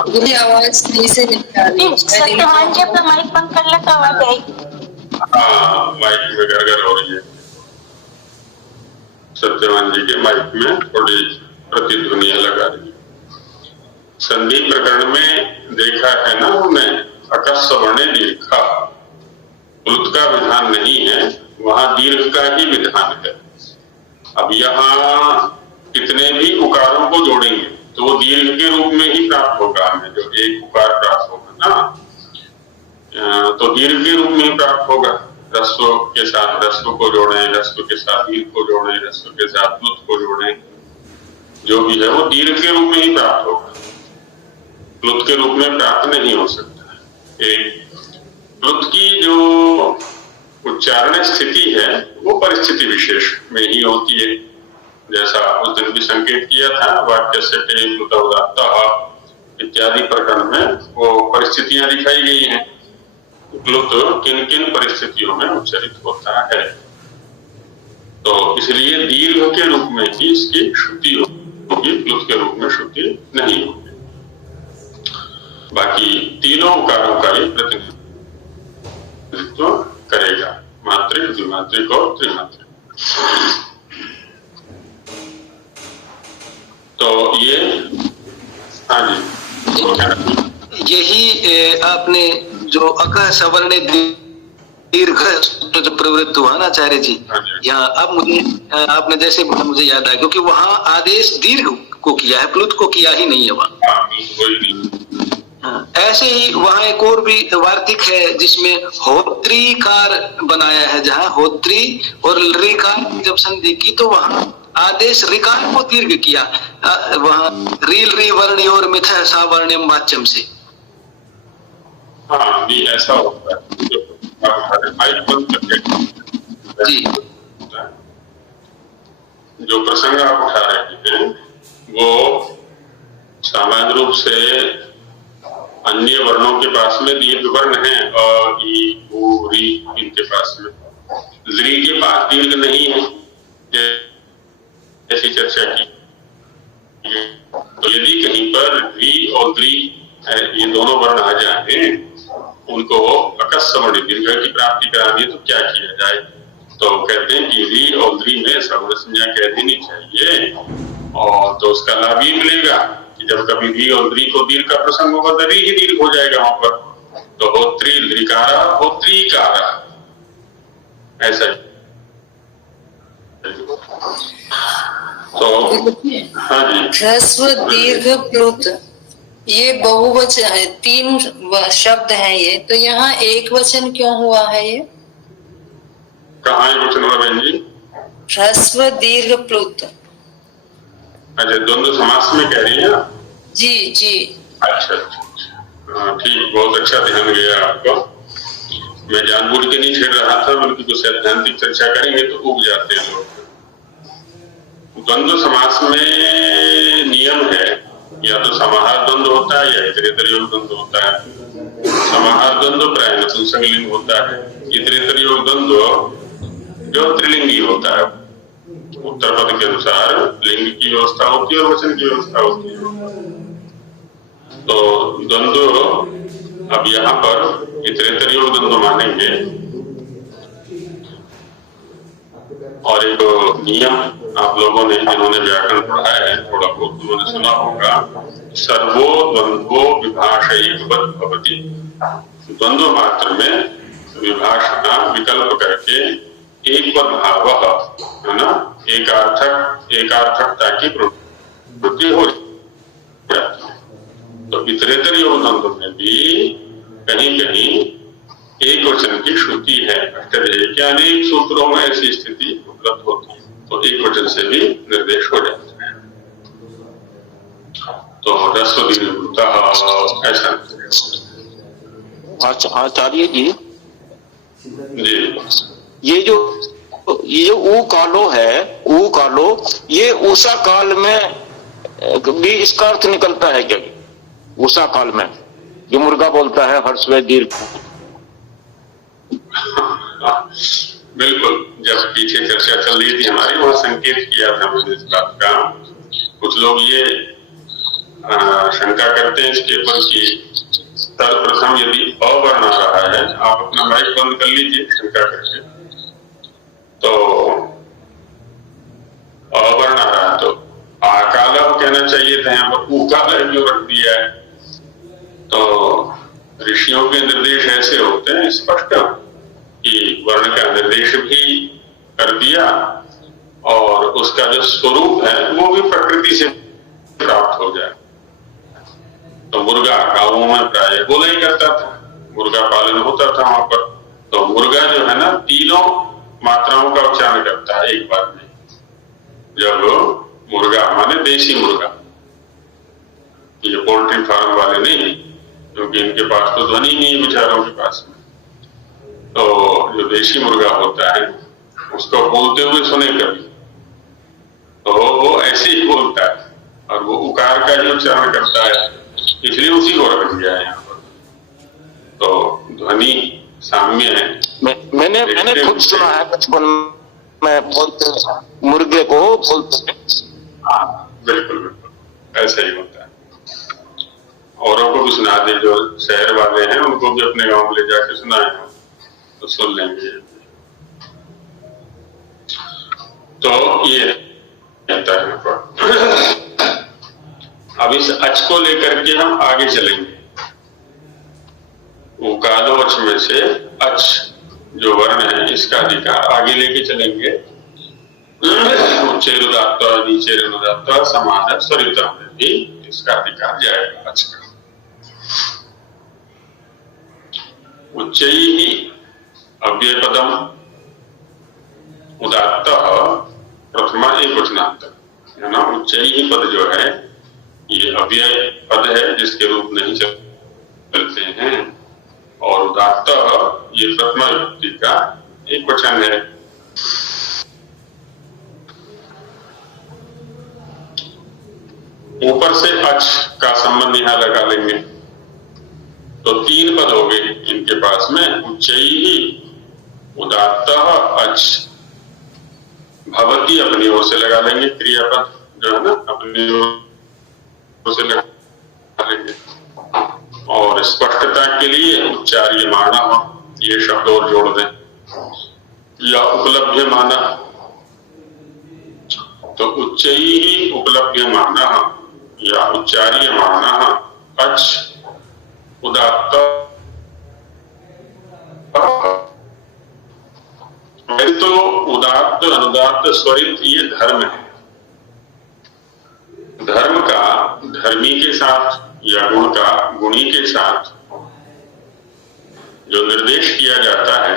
मेरी आवाज सही से नहीं आ रही। सत्यवान जी अपना माइक बंद कर ले तो आवाज आएगी। हाँ, माइक में गड़गड़ हो रही है। सत्यवान जी के माइक में थोड़ी प्रतिध्वनियां लगा रही है। संधि प्रकरण में देखा है ना हमने, अकस्स वर्णे दीर्घा, प्लुत का विधान नहीं है, वहां दीर्घ का ही विधान है। अब यहाँ कितने भी उकारों को जोड़ेंगे तो वो दीर्घ के रूप में ही प्राप्त होगा हमें, जो एक उकार प्राप्त होगा ना, तो दीर्घ के रूप में ही प्राप्त होगा। रस्व के साथ रस्व को जोड़ें, रस्व के साथ दीर्घ को जोड़ें, रस्व के साथ प्लुत को जोड़ें, जो भी है वो दीर्घ के रूप में ही प्राप्त होगा, प्लुत के रूप में प्राप्त नहीं हो सकता। एक प्लुत की जो उच्चारण स्थिति है वो परिस्थिति विशेष में ही होती है, जैसा उस दिन भी संकेत किया था वाक्य से इत्यादि प्रकरण में वो परिस्थितियां दिखाई गई हैं। प्लुत किन किन परिस्थितियों में उच्चरित होता है, तो इसलिए दीर्घ के रूप में ही इसकी श्रुति होगी, प्लुत के रूप में श्रुति नहीं होगी। बाकी तीनों उकारों का ही प्रतिनिधित्व करेगा, मात्रिक, द्विमात्रिक और त्रिमात्रिक। तो ये हाँ जी, यही आपने जो अकह सवर्णे दीर्घ जो प्रवृत्त हुआ ना आचार्य जी, यहाँ अब मुझे आपने जैसे बोला मुझे याद आया, क्योंकि वहाँ आदेश दीर्घ को किया है, प्लुत को किया ही नहीं है वहाँ। ऐसे ही वहाँ एक और भी वार्तिक है जिसमें होत्रीकार बनाया है, जहाँ होत्री और ऋकार जब संधि की तो वहाँ आदेश ऋकार को दीर्घ किया, वहाँ रील री वर्णी और मिथ सावर्ण्यम वाच्यम से। हाँ, भी ऐसा होता है जी। जो प्रसंग आप उठा रहे हैं वो सामान्य रूप से अन्य वर्णों के पास में दीर्घ वर्ण है, अ, ई, उ, री, इनके पास में। ली के पास दीर्घ नहीं है, ऐसी चर्चा की। तो यदि कहीं पर री और द्री ये दोनों वर्ण आ जाए, उनको अकस्स वर्णी दीर्घ की प्राप्ति करानी है तो क्या किया जाए? तो कहते हैं कि री और द्री में सवर्ण संज्ञा कह देनी चाहिए, और तो उसका लाभ ये मिलेगा कि जब कभी री और द्री को दीर्घ का प्रसंग होगा तो री ही दीर्घ हो जाएगा वहां पर। तो होत्री लीकारा होत्रीकारा, ऐसा ही। तो हाँ जी, ह्रस्व दीर्घ प्लुत ये बहुवचन है, तीन शब्द हैं ये, तो यहाँ एक वचन क्यों हुआ है ये? कहाँ एक वचन हुआ बहन जी? ह्रस्व दीर्घ प्लुत। अच्छा, द्वंद्व समास में कह रही है? जी जी। अच्छा, ठीक, बहुत अच्छा ध्यान गया आपको। मैं जानबूझ के नहीं छेड़ रहा था, बल्कि कुछ सैद्धांतिक चर्चा करेंगे तो उग जाते हैं लोग। द्वंद्व समास में नियम है, या तो समाहार द्वंद्व होता है या इतरेतर योग द्वंद्व होता है। समाहार द्वंद्व प्राय नपुंसकलिंग होता है, इतरेतर योग द्वंद्व जो त्रिलिंगी होता है। उत्तर पद के अनुसार लिंग की व्यवस्था होती है और वचन की व्यवस्था होती है। तो द्वंद्व अब यहाँ पर इतरेतर योग द्वंद्व मानेंगे, और एक नियम आप लोगों ने जिन्होंने व्याकरण पढ़ा है थोड़ा बहुत उन्होंने सुना होगा, सर्वो द्वंद्वो विभाषयिकवत् भवति। द्वंद्व मात्र में विभाषा विकल्प करके एक पद भाव है ना, एकार्थकता की प्रवृत्ति हो जाती है। तो इतरेतर योग द्वंद्व में भी कहीं कहीं एक वचन की श्रुति है। अष्टदेह के अनेक सूत्रों में ऐसी स्थिति उपलब्ध होती है, तो एक वचन से भी निर्देश हो जाता है। तो ह्रस्व दीर्घ ऐसा। आचार्य जी, जी, ये जो ये जो ऊ कालो है, ऊ कालो, ये उषा काल में भी इसका अर्थ निकलता है क्या? उषा काल में जो मुर्गा बोलता है हर्ष व दीर्घ। बिल्कुल, जब पीछे चर्चा चल रही थी हमारी, वहां संकेत किया था मैंने इस बात का। कुछ लोग ये शंका करते हैं इसके ऊपर कि सर्वप्रथम यदि अवर्ण आ रहा है, आप अपना माइक बंद कर लीजिए शंका करके, तो अवर्ण आ रहा है तो आकाल कहना चाहिए था, यहाँ पर उकाल जो रख दिया है। तो ऋषियों के निर्देश ऐसे होते हैं स्पष्ट कि वर्ण का निर्देश भी कर दिया और उसका जो स्वरूप है वो भी प्रकृति से प्राप्त हो जाए। तो मुर्गा गांवों में प्राय बोला ही करता था, मुर्गा पालन होता था वहां पर। तो मुर्गा जो है ना, तीनों मात्राओं का उच्चारण करता है एक बार में। जब मुर्गा माने देसी मुर्गा, ये पोल्ट्री फार्म वाले नहीं, क्योंकि इनके पास तो ध्वनि नहीं है बेचारों के पास में। तो जो देशी मुर्गा होता है उसको बोलते हुए सुने कभी, तो वो ऐसे ही बोलता है और वो उकार का जो उच्चारण करता है, इसलिए उसी को रख दिया है यहाँ पर। तो ध्वनि साम्य है। मैंने खुद सुना है बचपन में, बोलते मुर्गे को बोलते। हाँ बिल्कुल बिल्कुल ऐसा ही होता है। औरों को भी सुना दे, जो शहर वाले हैं उनको भी अपने गांव में ले जाके सुनाए तो सुन लेंगे। तो ये कहता है। अब इस अच को लेकर के हम आगे चलेंगे। उकालो अच में से अच जो वर्ण है इसका अधिकार आगे लेके चलेंगे। उच्चैरुदात्त नीचैरुदात्त समान स्वरित में भी इसका अधिकार जाएगा अच का। उच्चैः अव्ययपदम उदात्त प्रथमा एकवचनांत है ना। उच्चैः पद जो है ये अव्यय पद है जिसके रूप नहीं चलते हैं, और उदात्त ये प्रथमा विभक्ति का एक वचन है। ऊपर से अच का संबंध यहां लगा लेंगे तो तीन पद हो गए इनके पास में। उच्चैः उदात्त अच, भवती अपनी ओर से लगा लेंगे, क्रियापद जो है ना अपनी ओर से लगा लेंगे। और स्पष्टता के लिए उच्चार्यमाणः ये शब्द और जोड़ दें, या उपलभ्यमानः। तो उच्चैः उपलभ्यमानः या उच्चार्यमाणः अच उदात्त। तो उदात्त अनुदात्त स्वरित ये धर्म है। धर्म का धर्मी के साथ या गुण का गुणी के साथ जो निर्देश किया जाता है,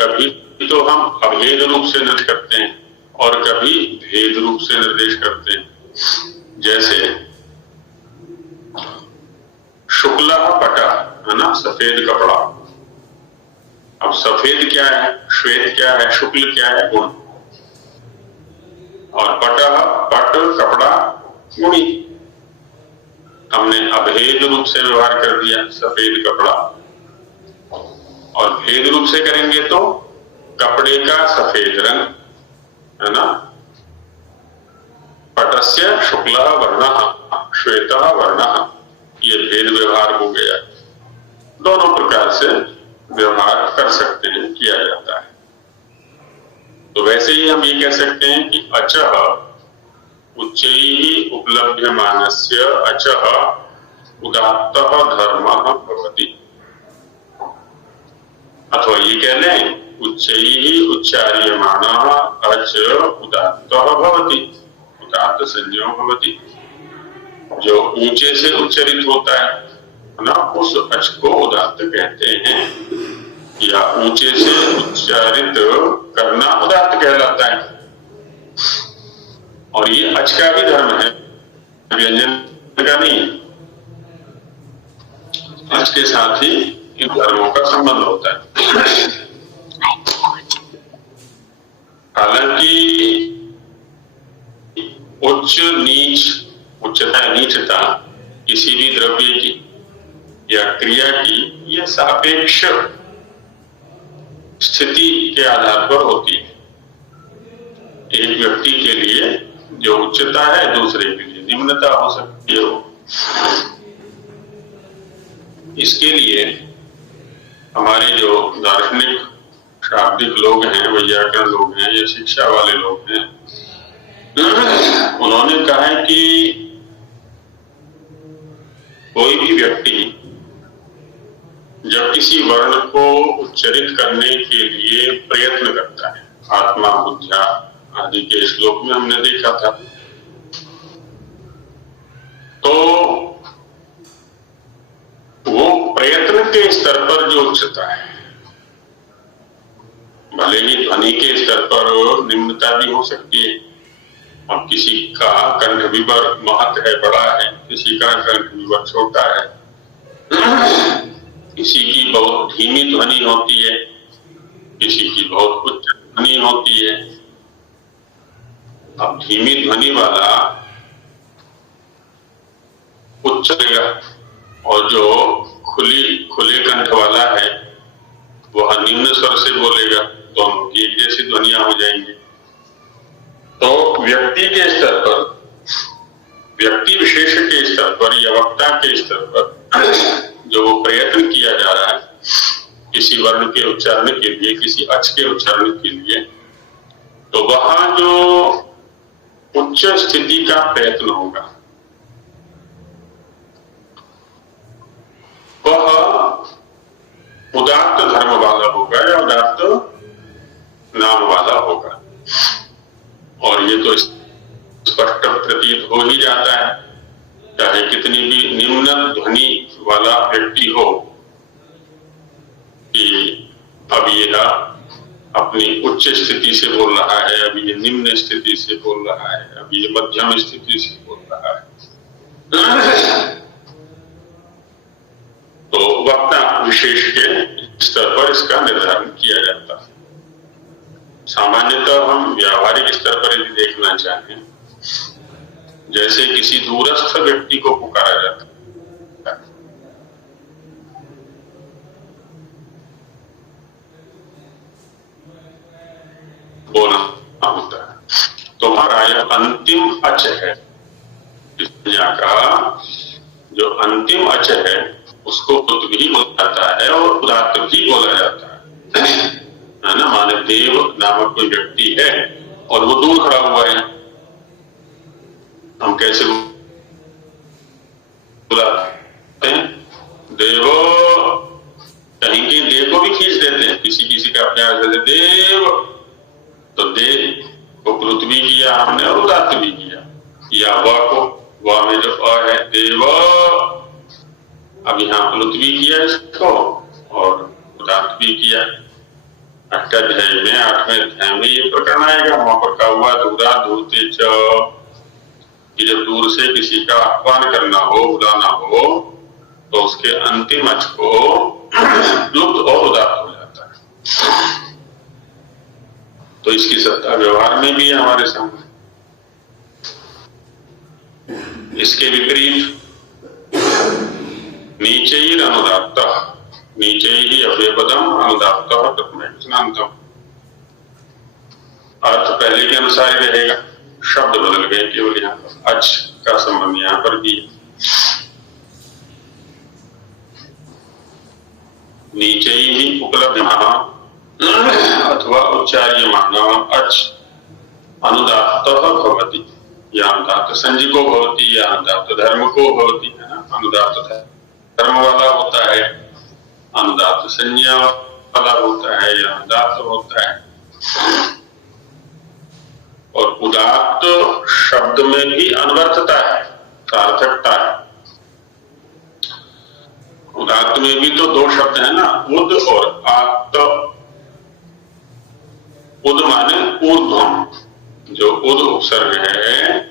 कभी तो हम अभेद रूप से निर्देश करते हैं और कभी भेद रूप से निर्देश करते हैं। जैसे शुक्ला पटा है ना, सफेद कपड़ा। अब सफेद क्या है, श्वेत क्या है, शुक्ल क्या है, गुण। और पटा पट कपड़ा गुणी। हमने अभेद रूप से व्यवहार कर दिया सफेद कपड़ा, और भेद रूप से करेंगे तो कपड़े का सफेद रंग है ना। पटस्य शुक्ल वर्णः श्वेतः वर्णः, ये भेद व्यवहार हो गया। दोनों प्रकार से व्यवहार कर सकते हैं, किया जाता है। तो वैसे ही हम ये कह सकते हैं कि अचः उच्चैः उपलभ्यमानस्य अचः उदात्तः धर्मः भवति। अथवा ये कह लें उच्चैः उच्चार्यमाणः अच उदात्तः भवति, उदात्त संज्ञो भवति। जो ऊंचे से उच्चरित होता है ना, उस अच को उदात्त कहते हैं, या ऊंचे से उच्चारित करना उदात्त कहलाता है। और ये अच का भी धर्म है, व्यंजन का नहीं। अच के साथ ही इन धर्मों का संबंध होता है। हालांकि उच्च नीच, उच्चता नीचता किसी भी द्रव्य की या क्रिया की यह सापेक्ष स्थिति के आधार पर होती है। एक व्यक्ति के लिए जो उच्चता है दूसरे के लिए निम्नता हो सकती है। इसके लिए हमारे जो दार्शनिक शाब्दिक लोग हैं, वैयाकरण लोग हैं या शिक्षा वाले लोग हैं, उन्होंने कहा है कि कोई भी व्यक्ति जब किसी वर्ण को उच्चरित करने के लिए प्रयत्न करता है, आत्मा बुद्ध्या आदि के श्लोक में हमने देखा था, तो वो प्रयत्न के स्तर पर जो उच्चता है, भले ही ध्वनि के स्तर पर निम्नता भी हो सकती है। और किसी का कंठ विवर महत है, बड़ा है, किसी का कंठ विवर छोटा है, किसी की बहुत धीमी ध्वनि होती है, किसी की बहुत उच्च ध्वनि होती है। अब धीमी ध्वनि वाला उच्च और जो खुले कंठ वाला है वह निम्न स्वर से बोलेगा, दोनों की एक जैसी ध्वनियां हो जाएंगी। तो व्यक्ति के स्तर पर, व्यक्ति विशेष के स्तर पर या वक्ता के स्तर पर जो प्रयत्न किया जा रहा है किसी वर्ण के उच्चारण के लिए, किसी अच के उच्चारण के लिए, तो वहां जो उच्च स्थिति का प्रयत्न होगा वह उदात्त धर्म वाला होगा या उदात्त नाम वाला होगा। और ये तो स्पष्ट प्रतीत हो ही जाता है, चाहे कितनी भी निम्न ध्वनि वाला व्यक्ति हो, कि अब यह अपनी उच्च स्थिति से बोल रहा है, अभी ये निम्न स्थिति से बोल रहा है, अभी ये मध्यम स्थिति से बोल रहा है। तो वक्ता विशेष के स्तर पर इसका निर्धारण किया जाता है। सामान्यतः हम व्यावहारिक स्तर पर यदि देखना चाहें, जैसे किसी दूरस्थ व्यक्ति को पुकारा जाता है, बोलना होता है, तो हमारा यह अंतिम अच है, यहाँ का जो अंतिम अच है उसको उत भी बोला जाता है और उदात्त भी बोला जाता है ना। माने देव नामक कोई व्यक्ति है और वो दूर खड़ा हुआ है, हम कैसे बुलाते हैं? देव, कहीं की देव को भी खींच देते हैं, किसी किसी का अभ्यास है देव, तो देव को प्लुत भी किया हमने और उदात्त भी किया, या व को, व में जो अ है देव, अब यहाँ प्लुत भी किया इसको और उदात्त भी किया। अष्टाध्यायी में 8वें अध्याय में ये प्रकरण आएगा, वहां पर कहा हुआ दूरा धूते च, कि जब दूर से किसी का आह्वान करना हो, बुलाना हो, तो उसके अंतिम अच को प्लुत और उदात्त हो जाता है। तो इसकी सत्ता व्यवहार में भी है हमारे सामने। इसके विपरीत नीचे ही अनुदात्त, नीचे ही अव्ययपदम अनुदात्त तत्मैकस्नान्तम, अर्थ पहले के अनुसार ही रहेगा, शब्द बदल गए केवल यहाँ पर, अच का संबंध यहाँ पर भी। नीचे ही उपलब्ध अथवा उच्चार्यमाण अच अनुदात्त भवति, या अनुदात्त संज्ञको भवति, या अनुदात्त धर्म को भवति, है ना। अनुदात्त धर्म वाला होता है, अनुदात्त संज्ञा वाला होता है, या अनुदात्त होता है। और उदात्त शब्द में भी अनवर्थता है, सार्थकता है। उदात्त में भी तो दो शब्द है ना, उद और आत्त। उद माने ऊर्ध्वम, जो उद उपसर्ग है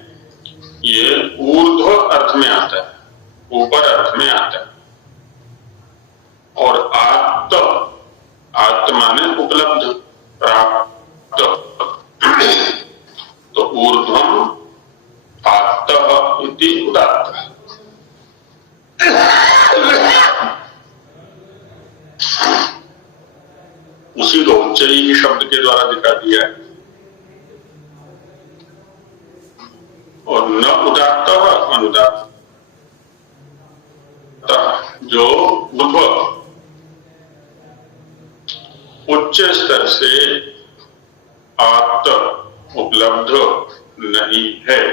ये ऊर्ध्व अर्थ में आता है, ऊपर अर्थ में आता है। और आत्त, आत्त माने उपलब्ध, प्राप्त। ही उदात्त है। उसी को उच्चई शब्द के द्वारा दिखा दिया है। और न उदात्त अनुदात्त, जो उच्च स्तर से आत्म उपलब्ध नहीं है,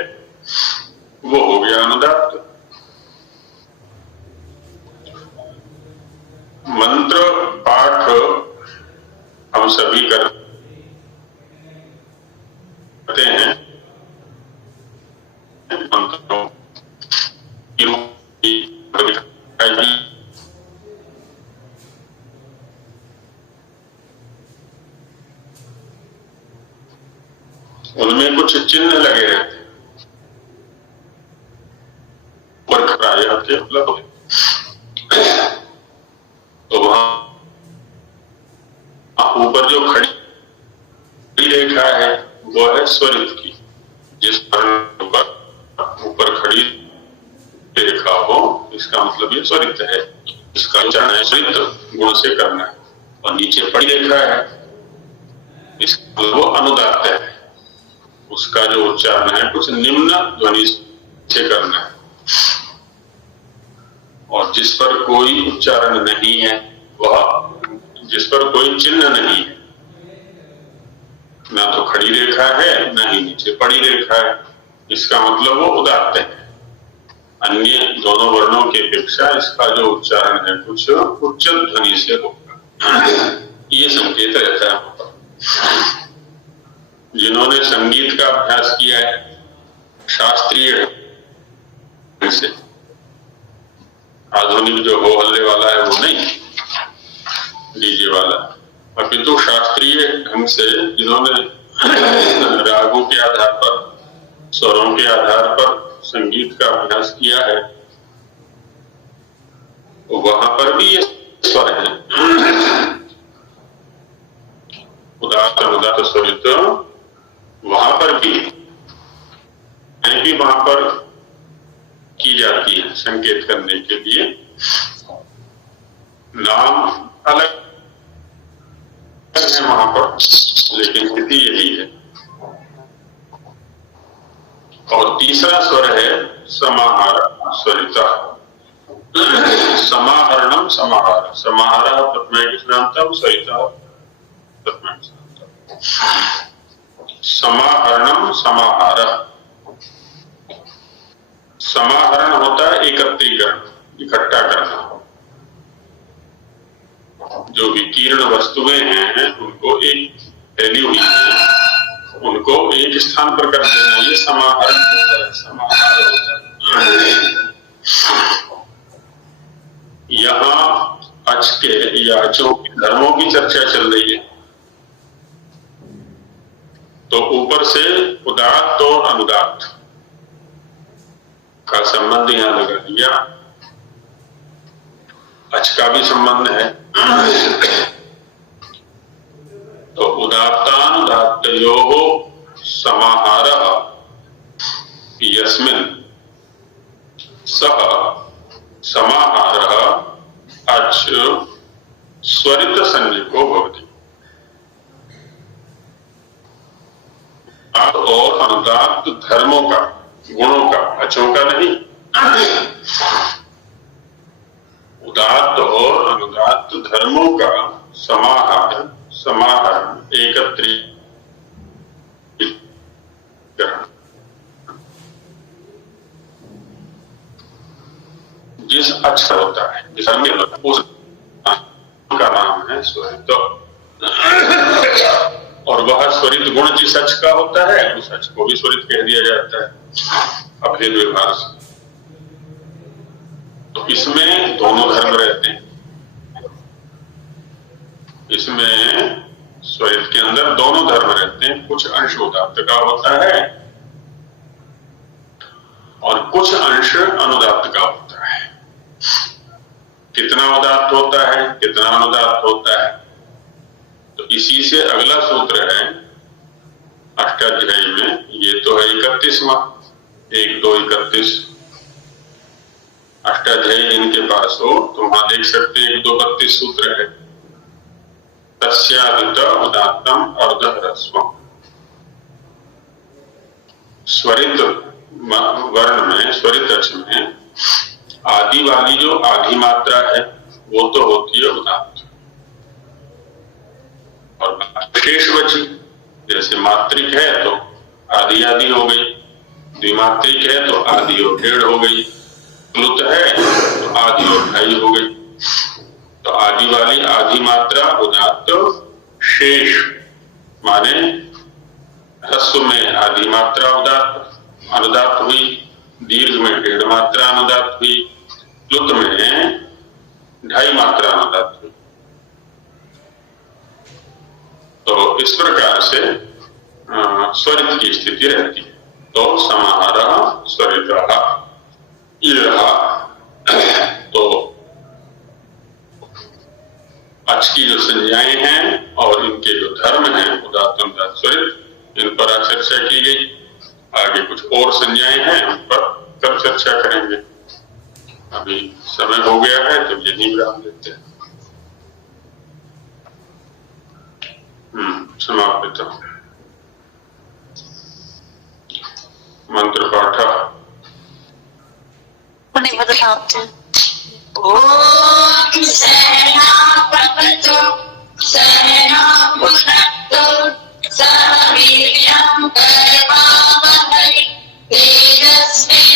वो हो गया अनुदात्त। मंत्र पाठ हम सभी करते हैं, मंत्रों की उनमें कुछ चिन्ह लगे रहते हैं, के उपलब्ध, तो वहां ऊपर जो खड़ी रेखा है वो है स्वरित की, जिस पर ऊपर खड़ी रेखा हो इसका मतलब ये स्वरित है, इसका उच्चारण है स्वरित गुण से करना है। और नीचे पड़ी रेखा है इसका वो अनुदात्त है, उसका जो उच्चारण है कुछ निम्न ध्वनि से करना है। और जिस पर कोई उच्चारण नहीं है, वह जिस पर कोई चिन्ह नहीं है, ना तो खड़ी रेखा है ना ही नीचे पड़ी रेखा है, इसका मतलब वो उदात्त है। अन्य दोनों वर्णों की अपेक्षा इसका जो उच्चारण है कुछ उच्च ध्वनि से होगा, ये संकेत रहता है। जिन्होंने संगीत का अभ्यास किया है शास्त्रीय से, आधुनिक जो हो हल्ले वाला है वो नहीं, डीजे वाला, अपितु शास्त्रीय ढंग से जिन्होंने रागों के आधार पर, स्वरों के आधार पर संगीत का अभ्यास किया है, वहां पर भी ये स्वर है, उदात्त अनुदात्त स्वरित, वहां पर भी वहां पर की जाती है संकेत करने के लिए। नाम अलग है वहां पर, लेकिन स्थिति यही है। और तीसरा स्वर है समाहार स्वरिता, समाहरणम समाहार, समाहार प्रथमांतम स्वरिता प्रथमांतम, समाहरणम समाहार। समाहरण होता है एकत्रीकरण, इकट्ठा करना, जो विकीर्ण वस्तुएं हैं उनको एक फैली हुई है उनको एक स्थान पर कर देना, ये समाहरण होता है, समाहार होता है। यहाँ अच के या अचों के धर्मों की चर्चा चल रही है, तो ऊपर से उदात्त और अनुदात्त का संबंध यहां लगा दिया, अच का भी संबंध है। तो उदात्तानुदात्तयोः समाहारः यस्मिन् सः समाहारः अच स्वरित संज्ञको भवति। और अनुदात्त धर्मों का, गुणों का, अचों का नहीं, उदात्त और अनुदात्त धर्मों का समाहरण एकत्रीकरण, जिस अक्षर होता है, जिस उस का नाम है स्वरित। और वह स्वरित गुण जिस अच का होता है उस अच को भी स्वरित कह दिया जाता है अभेद व्यवहार से। तो इसमें दोनों धर्म रहते हैं, इसमें स्वरित के अंदर दोनों धर्म रहते हैं। कुछ अंश उदात्त का होता है और कुछ अंश अनुदात्त का होता है। कितना उदात्त होता है, कितना अनुदात्त होता है, तो इसी से अगला सूत्र है अष्टाध्यायी में, ये तो है 31वां, 1, 2, 31, अष्टाध्यायी जिनके पास हो तो वहां देख सकते हैं 132 सूत्र है। तस्यादित उदात्तम अर्धह्रस्वम। स्वरित वर्ण में, स्वरित अक्ष में आदि वाली जो आधी मात्रा है वो तो होती है उदात्त, और विशेष वचन जैसे मात्रिक है तो आधी आधी हो गई, द्विमात्रिक है तो आधी और डेढ़ हो गई, प्लुत है तो आधी और ढाई हो गई। तो आदि वाली आधी मात्रा उदात्त, शेष माने ह्रस्व में आधी मात्रा उदात्त अनुदात्त हुई, दीर्घ में डेढ़ मात्रा अनुदात्त हुई, प्लुत में ढाई मात्रा अनुदात्त हुई। तो इस प्रकार से स्वरित की स्थिति रहती है। तो समाहारः स्वरितः ये रहा। तो आज की जो संज्ञाएं हैं और इनके जो धर्म हैं उदात्त अनुदात्त स्वरित, इन पर आज चर्चा की गई। आगे कुछ और संज्ञाएं हैं उन पर कल चर्चा करेंगे। अभी समय हो गया है तो यही विराम देते हैं। समाप्त। मंत्र पाठ ओम सहना भवतु सहना भुनक्तु सह वीर्यं करवावहै तेजस्विनावधीतमस्तु